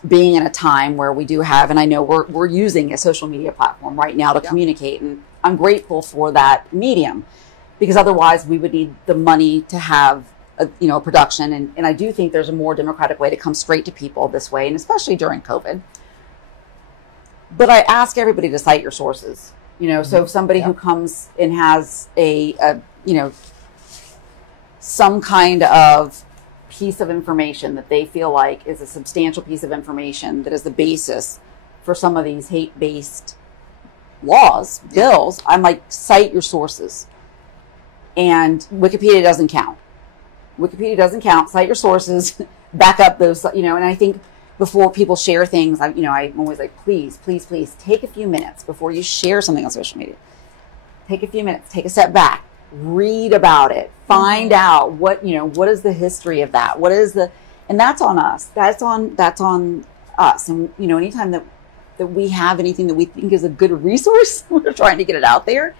being in a time where we do have, and I know we're using a social media platform right now to communicate, and I'm grateful for that medium, because otherwise we would need the money to have a production, and I do think there's a more democratic way to come straight to people this way, and especially during COVID. But I ask everybody to cite your sources, so if somebody who comes and has some kind of piece of information that they feel like is a substantial piece of information that is the basis for some of these hate-based laws, bills, I'm like, cite your sources. And Wikipedia doesn't count. Wikipedia doesn't count. Cite your sources, back up those, and I think before people share things, I'm always like, please, please, please take a few minutes before you share something on social media. Take a few minutes, take a step back, read about it, find out what is the history of that? And that's on us. That's on us. And, anytime that we have anything that we think is a good resource, we're trying to get it out there,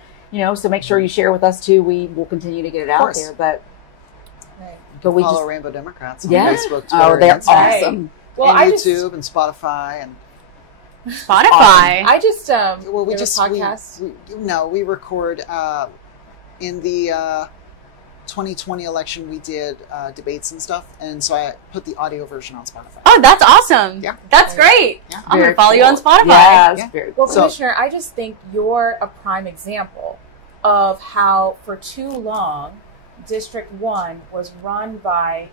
so make sure you share with us too. We will continue to get it out there, but we follow just Rainbow Democrats on Yeah. Facebook, Twitter, they're and Instagram. awesome. Well, and I YouTube and Spotify and Spotify. I just well, we have a just podcast. we record in the 2020 election. We did debates and stuff, and so I put the audio version on Spotify. Oh, that's awesome. Yeah. That's great. Yeah. I'm going Very to follow you cool. on Spotify. Yeah, it's Yeah. very Well, cool. So- Commissioner, I just think you're a prime example of how for too long District 1 was run by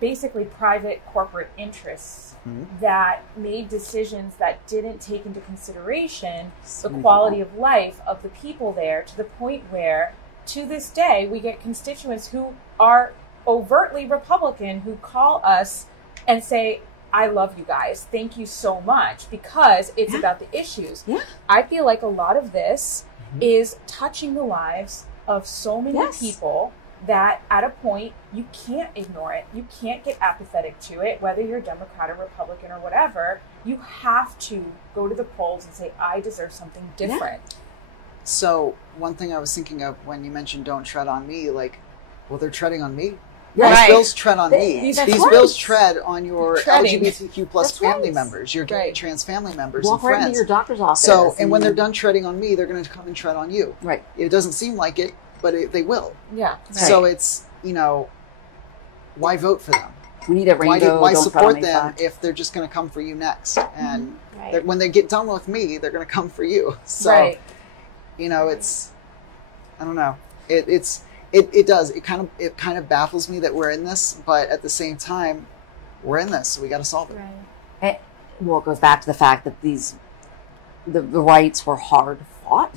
basically private corporate interests that made decisions that didn't take into consideration the quality of life of the people there, to the point where to this day we get constituents who are overtly Republican who call us and say, I love you guys, thank you so much, because it's about the issues. Yeah. I feel like a lot of this is touching the lives of so many people that at a point you can't ignore it. You can't get apathetic to it, whether you're Democrat or Republican or whatever. You have to go to the polls and say, I deserve something different. So one thing I was thinking of when you mentioned "Don't tread on me," they're treading on me. Right. These bills tread on me. These bills tread on your Treading. LGBTQ plus That's family right. members, your gay trans family members Walk and right into friends. your doctor's office. So, and when they're done treading on me, they're going to come and tread on you. Right. It doesn't seem like it, but they will. Yeah. So it's, why vote for them? We need a rainbow. Why don't support tread on me them sign. if they're just going to come for you next? And Right. when they get done with me, they're going to come for you. So, Right. it's, I don't know. It does. It kind of baffles me that we're in this, but at the same time, we're in this, so we got to solve it. Right. It goes back to the fact that the rights were hard fought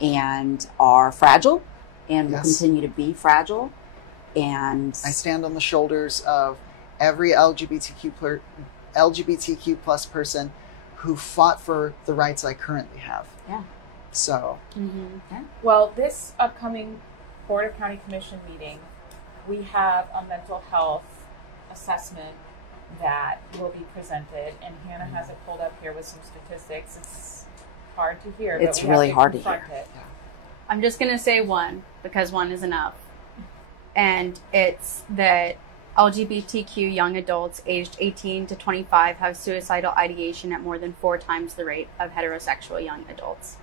and are fragile and will continue to be fragile. And I stand on the shoulders of every LGBTQ plus person who fought for the rights I currently have. Yeah. So. Well, this upcoming Board of County Commission meeting, we have a mental health assessment that will be presented, and Hannah has it pulled up here with some statistics. It's hard to hear, It's but we really have hard to confront hear. it. I'm just going to say one, because one is enough. And it's that LGBTQ young adults aged 18 to 25 have suicidal ideation at more than 4 times the rate of heterosexual young adults.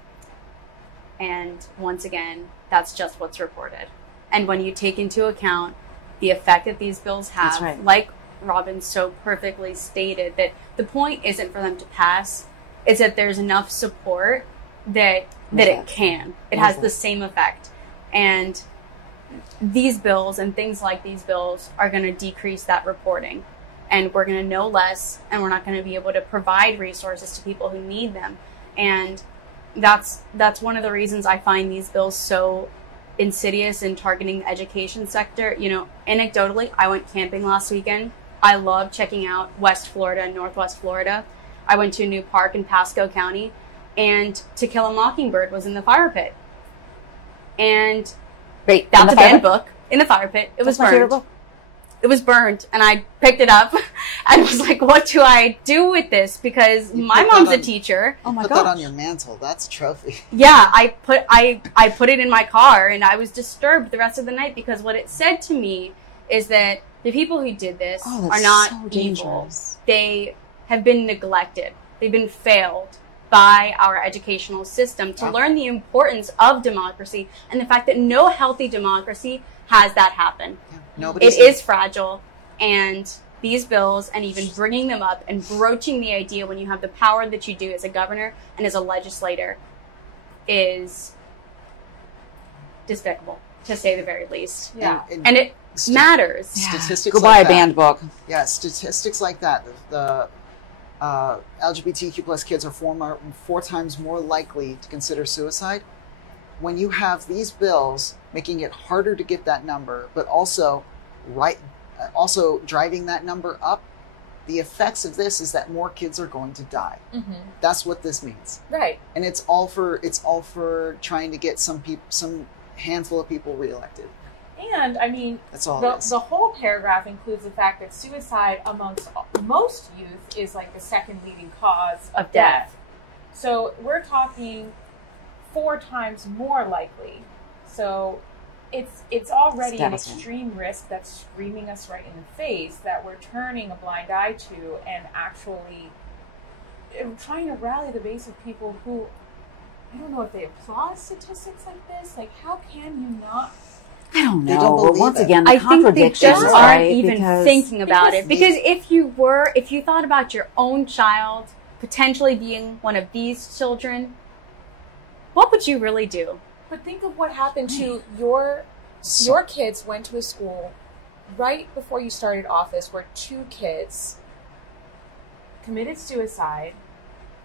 And once again, that's just what's reported. And when you take into account the effect that these bills have, That's right. like Robin so perfectly stated, that the point isn't for them to pass, it's that there's enough support that it can. It has the same effect. And these bills and things like these bills are going to decrease that reporting. and we're going to know less, and we're not going to be able to provide resources to people who need them. And that's one of the reasons I find these bills so insidious in targeting the education sector. You know, anecdotally, I went camping last weekend. I love checking out West Florida and Northwest Florida. I went to a new park in Pasco County, and To Kill a Mockingbird was in the fire pit. And Wait, that's a banned book in the fire pit. It was my favorite burned. book. It was burned, and I picked it up and was like, what do I do with this? Because my mom's a teacher. Oh my Put gosh. that on your mantle. That's a trophy. Yeah, I put it in my car, and I was disturbed the rest of the night because what it said to me is that the people who did this Oh, are that's not so evil. dangerous. They have been neglected. They've been failed by our educational system to learn the importance of democracy and the fact that no healthy democracy has that happen. Yeah. It is fragile, and these bills, and even bringing them up and broaching the idea when you have the power that you do as a governor and as a legislator is despicable, to say the very least. Yeah. And it matters. Statistics Go buy like a banned book. Yeah, statistics like that. The LGBTQ plus kids are four times more likely to consider suicide. When you have these bills making it harder to get that number, but also driving that number up, the effects of this is that more kids are going to die. Mm-hmm. That's what this means. Right. And it's all for trying to get some handful of people reelected. And I mean, That's all it is. the whole paragraph includes the fact that suicide amongst most youth is like the second leading cause of death. So we're talking 4 times more likely. So it's already an extreme risk that's screaming us right in the face that we're turning a blind eye to, and actually trying to rally the base of people who, I don't know if they applaud statistics like this. Like, how can you not? I don't They know. don't But believe once it. again, the I think they contradictions, just right? aren't even Because- thinking about it. Because Because if you thought about your own child potentially being one of these children, what would you really do? But think of what happened to your kids went to a school right before you started office where 2 kids committed suicide,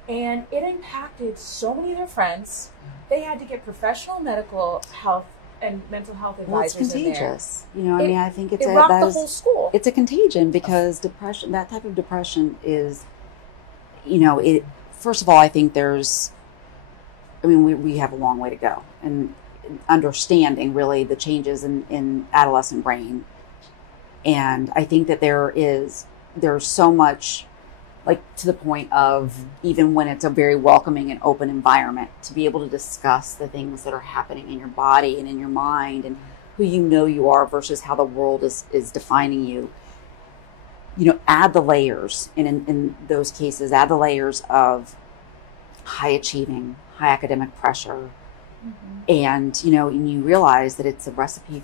and it impacted so many of their friends. They had to get professional medical health and mental health Well, it's advisors in there. contagious. You know, I mean, I think it's It rocked that the is- whole school. it's a contagion because depression, that type of depression is, you know, it, first of all, I think we have a long way to go in understanding really the changes in adolescent brain. And I think that there's so much, like, to the point of, even when it's a very welcoming and open environment, to be able to discuss the things that are happening in your body and in your mind and who you know you are versus how the world is defining you. You know, add the layers, and in those cases, add the layers of high achieving, high academic pressure, and you know, and you realize that it's a recipe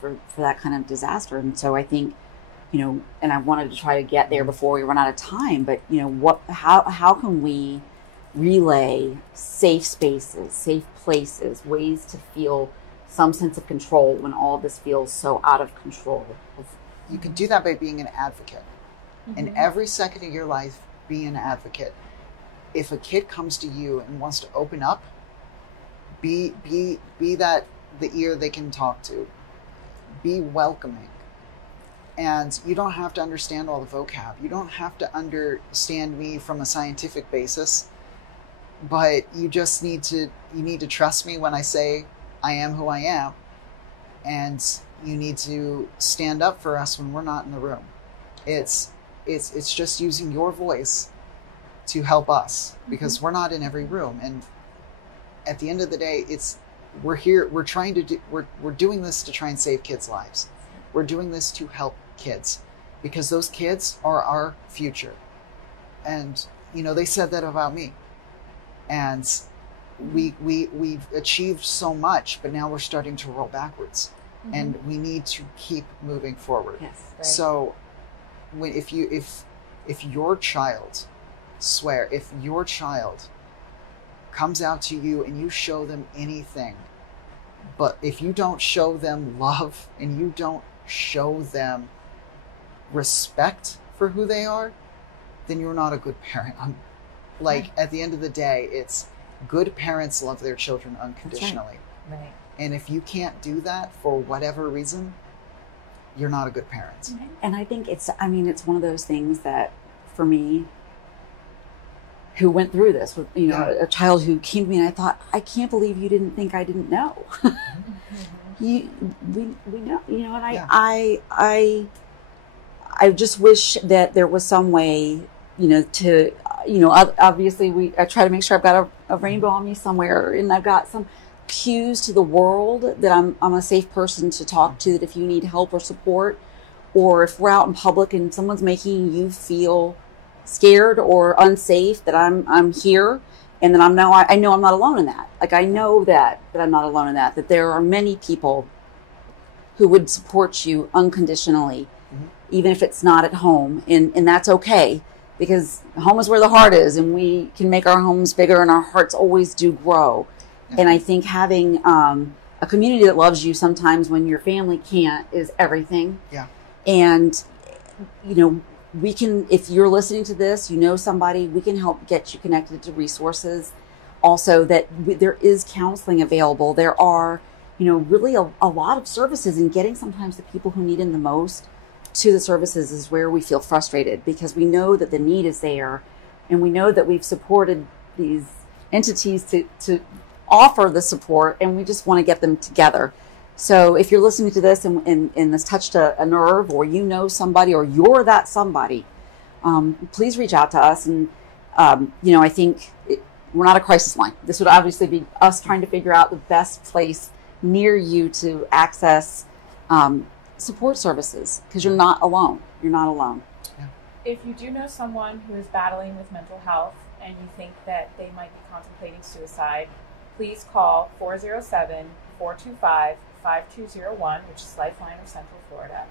for that kind of disaster. And so I think, you know, and I wanted to try to get there before we run out of time, but you know, how can we relay safe spaces, safe places, ways to feel some sense of control when all of this feels so out of control? You can do that by being an advocate. And every second of your life, be an advocate. If a kid comes to you and wants to open up, be that the ear they can talk to. Be welcoming. And you don't have to understand all the vocab. You don't have to understand me from a scientific basis. But you just need to trust me when I say I am who I am. And you need to stand up for us when we're not in the room. It's just using your voice to help us, because we're not in every room. And at the end of the day, we're doing this to try and save kids' lives. We're doing this to help kids, because those kids are our future. And you know, they said that about me. And we've achieved so much, but now we're starting to roll backwards. And we need to keep moving forward. Yes. Right. So if your child comes out to you and you show them anything, but if you don't show them love and you don't show them respect for who they are, then you're not a good parent. Like, at the end of the day, it's good parents love their children unconditionally. Right. And if you can't do that for whatever reason, you're not a good parent. And I think it's one of those things that, for me, who went through this with, a child who came to me and I thought, I can't believe you didn't think I didn't know. We know, and I just wish that there was some way, to, obviously I try to make sure I've got a rainbow on me somewhere, and I've got some cues to the world that I'm a safe person to talk to, that if you need help or support, or if we're out in public and someone's making you feel scared or unsafe, that I'm here, and that I know I'm not alone in that. Like, I know that I'm not alone in that there are many people who would support you unconditionally, even if it's not at home, and that's okay, because home is where the heart is, and we can make our homes bigger, and our hearts always do grow. And I think having a community that loves you sometimes when your family can't is everything. Yeah. And, we can, if you're listening to this, somebody, we can help get you connected to resources. Also, that there is counseling available. There are, really a lot of services, and getting sometimes the people who need it the most to the services is where we feel frustrated, because we know that the need is there, and we know that we've supported these entities to offer the support, and we just want to get them together. So if you're listening to this and this touched a nerve, or somebody, or you're that somebody, please reach out to us. And, I think we're not a crisis line. This would obviously be us trying to figure out the best place near you to access support services, because you're not alone. You're not alone. Yeah. If you do know someone who is battling with mental health and you think that they might be contemplating suicide, please call 407-425-5201, which is Lifeline of Central Florida.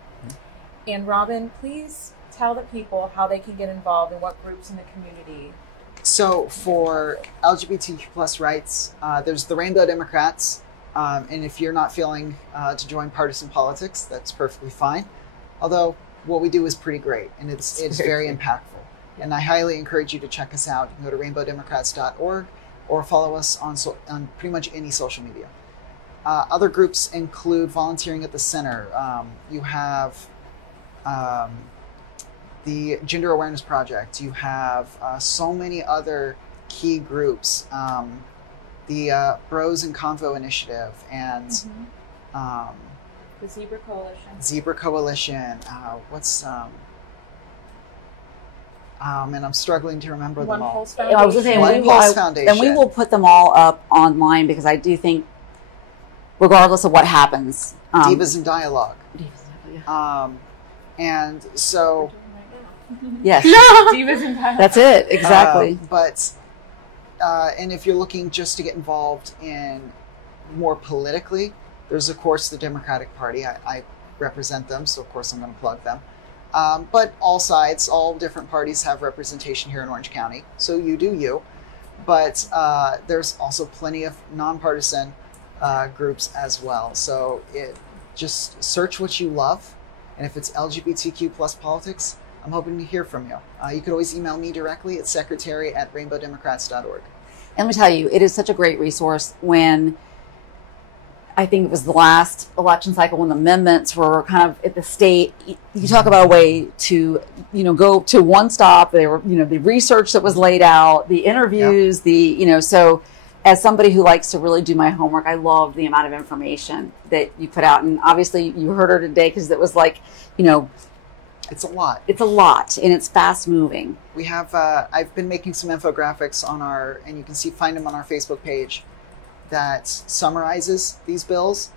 And Robin, please tell the people how they can get involved and what groups in the community. So for LGBTQ plus rights, there's the Rainbow Democrats. And if you're not feeling to join partisan politics, that's perfectly fine. Although what we do is pretty great, and it's very impactful. And I highly encourage you to check us out. You can go to rainbowdemocrats.org or follow us on pretty much any social media. Other groups include volunteering at the center. You have the Gender Awareness Project. You have so many other key groups. The Bros and Convo Initiative, and the Zebra Coalition. Zebra Coalition. And I'm struggling to remember them all. I was saying, and we will put them all up online, because I do think, regardless of what happens, Divas in Dialogue. And so, yes, Divas in Dialogue. That's it, exactly. And if you're looking just to get involved in more politically, there's of course the Democratic Party. I represent them, so of course I'm going to plug them. But all sides, all different parties have representation here in Orange County, so you do you. But there's also plenty of nonpartisan groups as well. So just search what you love, and if it's LGBTQ plus politics, I'm hoping to hear from you. You could always email me directly at secretary@rainbowdemocrats.org. And let me tell you, it is such a great resource. When I think it was the last election cycle, when the amendments were kind of at the state, you talk about a way to, go to one stop. They were, the research that was laid out, the interviews, so as somebody who likes to really do my homework, I love the amount of information that you put out. And obviously you heard her today, because it was like, it's a lot. It's a lot, and it's fast moving. We have, I've been making some infographics and you can find them on our Facebook page, that summarizes these bills.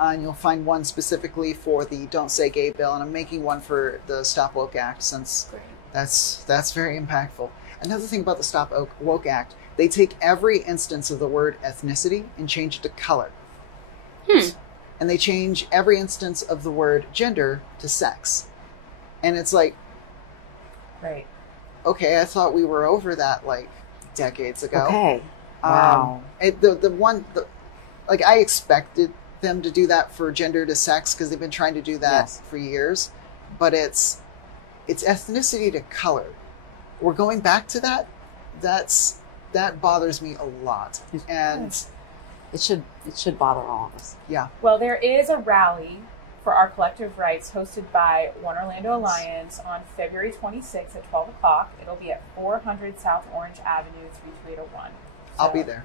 And you'll find one specifically for the Don't Say Gay bill, and I'm making one for the Stop Woke Act, since that's very impactful. Another thing about the Stop Woke Act, they take every instance of the word ethnicity and change it to color. And they change every instance of the word gender to sex. And it's like, right. Okay, I thought we were over that like decades ago. Okay. Wow. I expected them to do that for gender to sex, because they've been trying to do that for years. But it's it's ethnicity to color. We're going back to that. That bothers me a lot. And it should bother all of us. yeah. Well, there is a rally for our collective rights hosted by One Orlando Alliance on February 26th at 12 o'clock. It'll be at 400 South Orange Avenue, 33801. I'll be there.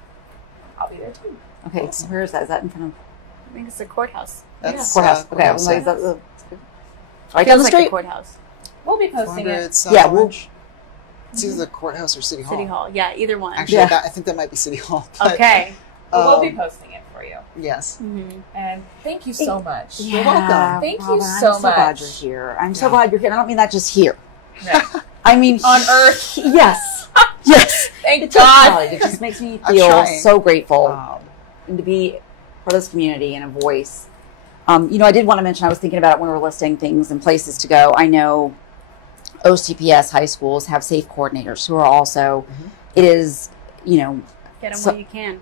I'll be there too. Okay, so where is that? Is that in front of I think it's the courthouse. That's courthouse? Okay, I was like, is that the right down Feels the like street? the courthouse. We'll be posting 400 it. South Yeah, Orange. It's either the courthouse or City Hall. City Hall. Yeah, either one. Actually, Yeah. I think that might be City Hall. But, Okay. But we'll be um, posting it for you. Yes. Mm-hmm. And thank you so much. You're welcome. Thank you Robin, so I'm so glad much. you're here. I'm so Yeah. glad you're here. I don't mean that just here. Right. I mean On Earth. Yes. Yes. Thank It just God. does. It just makes me I'm feel trying. so grateful Um, and to be part of this community and a voice. I did want to mention, I was thinking about it when we were listing things and places to go. I know OCPS high schools have safe coordinators who are also, it is, Get them So- when you can.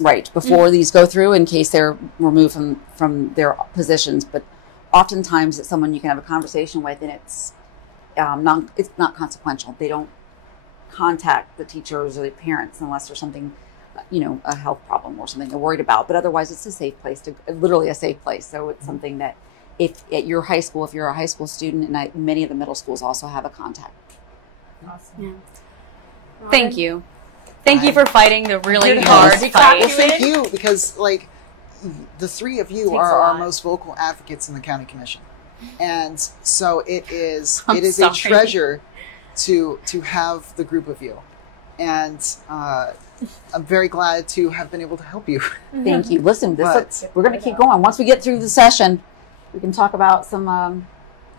right before these go through in case they're removed from their positions. But oftentimes it's someone you can have a conversation with, and it's not consequential. They don't contact the teachers or the parents unless there's something, a health problem or something they're worried about. But otherwise, it's a safe place literally a safe place. So it's something that if at your high school, if you're a high school student, and many of the middle schools also have a contact. Awesome. Yeah. Robin? Thank you. Thank you for fighting the really Yes. hard We fight. Well, thank you, because the three of you Takes are a our lot. most vocal advocates in the county commission, and so it is I'm a sorry. treasure to have the group of you, and I'm very glad to have been able to help you. Thank you. Listen, But- we're going to keep going. Once we get through the session, we can talk about some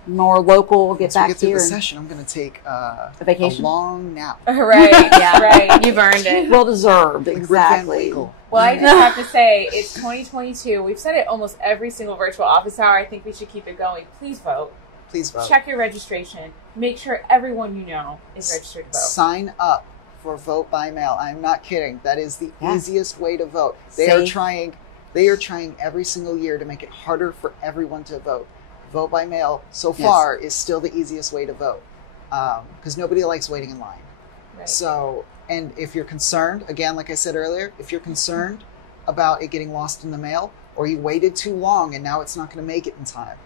more local. Get Once we back get through here. the and- session, I'm going to take A vacation? a long nap. Right. Yeah. Right. You've earned it. Well deserved. Like Rip Van Exactly. Winkle. Well, I just have to say, it's 2022. We've said it almost every single virtual office hour. I think we should keep it going. Please vote. Please vote. Check your registration. Make sure everyone you know is registered to vote. Sign up for vote by mail. I'm not kidding. That is the Yeah. easiest way to vote. They Safe. are trying every single year to make it harder for everyone to vote. Vote by mail so Yes. far is still the easiest way to vote, because nobody likes waiting in line. Right. So, and if you're concerned, again, like I said earlier, if you're concerned about it getting lost in the mail, or you waited too long and now it's not going to make it in time,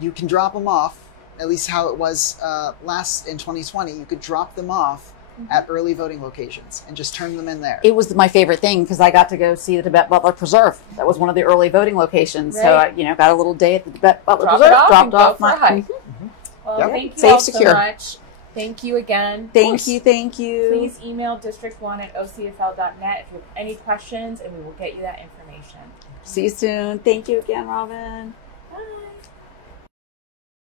you can drop them off. At least how it was last in 2020, you could drop them off at early voting locations and just turn them in there. It was my favorite thing because I got to go see the Tibet Butler Preserve. That was one of the early voting locations. So I, Right. got a little day at the Tibet Butler Drop it Preserve. off and Dropped go off for a hike. Well, Yep. thank you Safe, all secure. so much. Thank you again. Thank you. Thank you. Please email district1@ocfl.net if you have any questions, and we will get you that information. See you soon. Thank you again, Robin.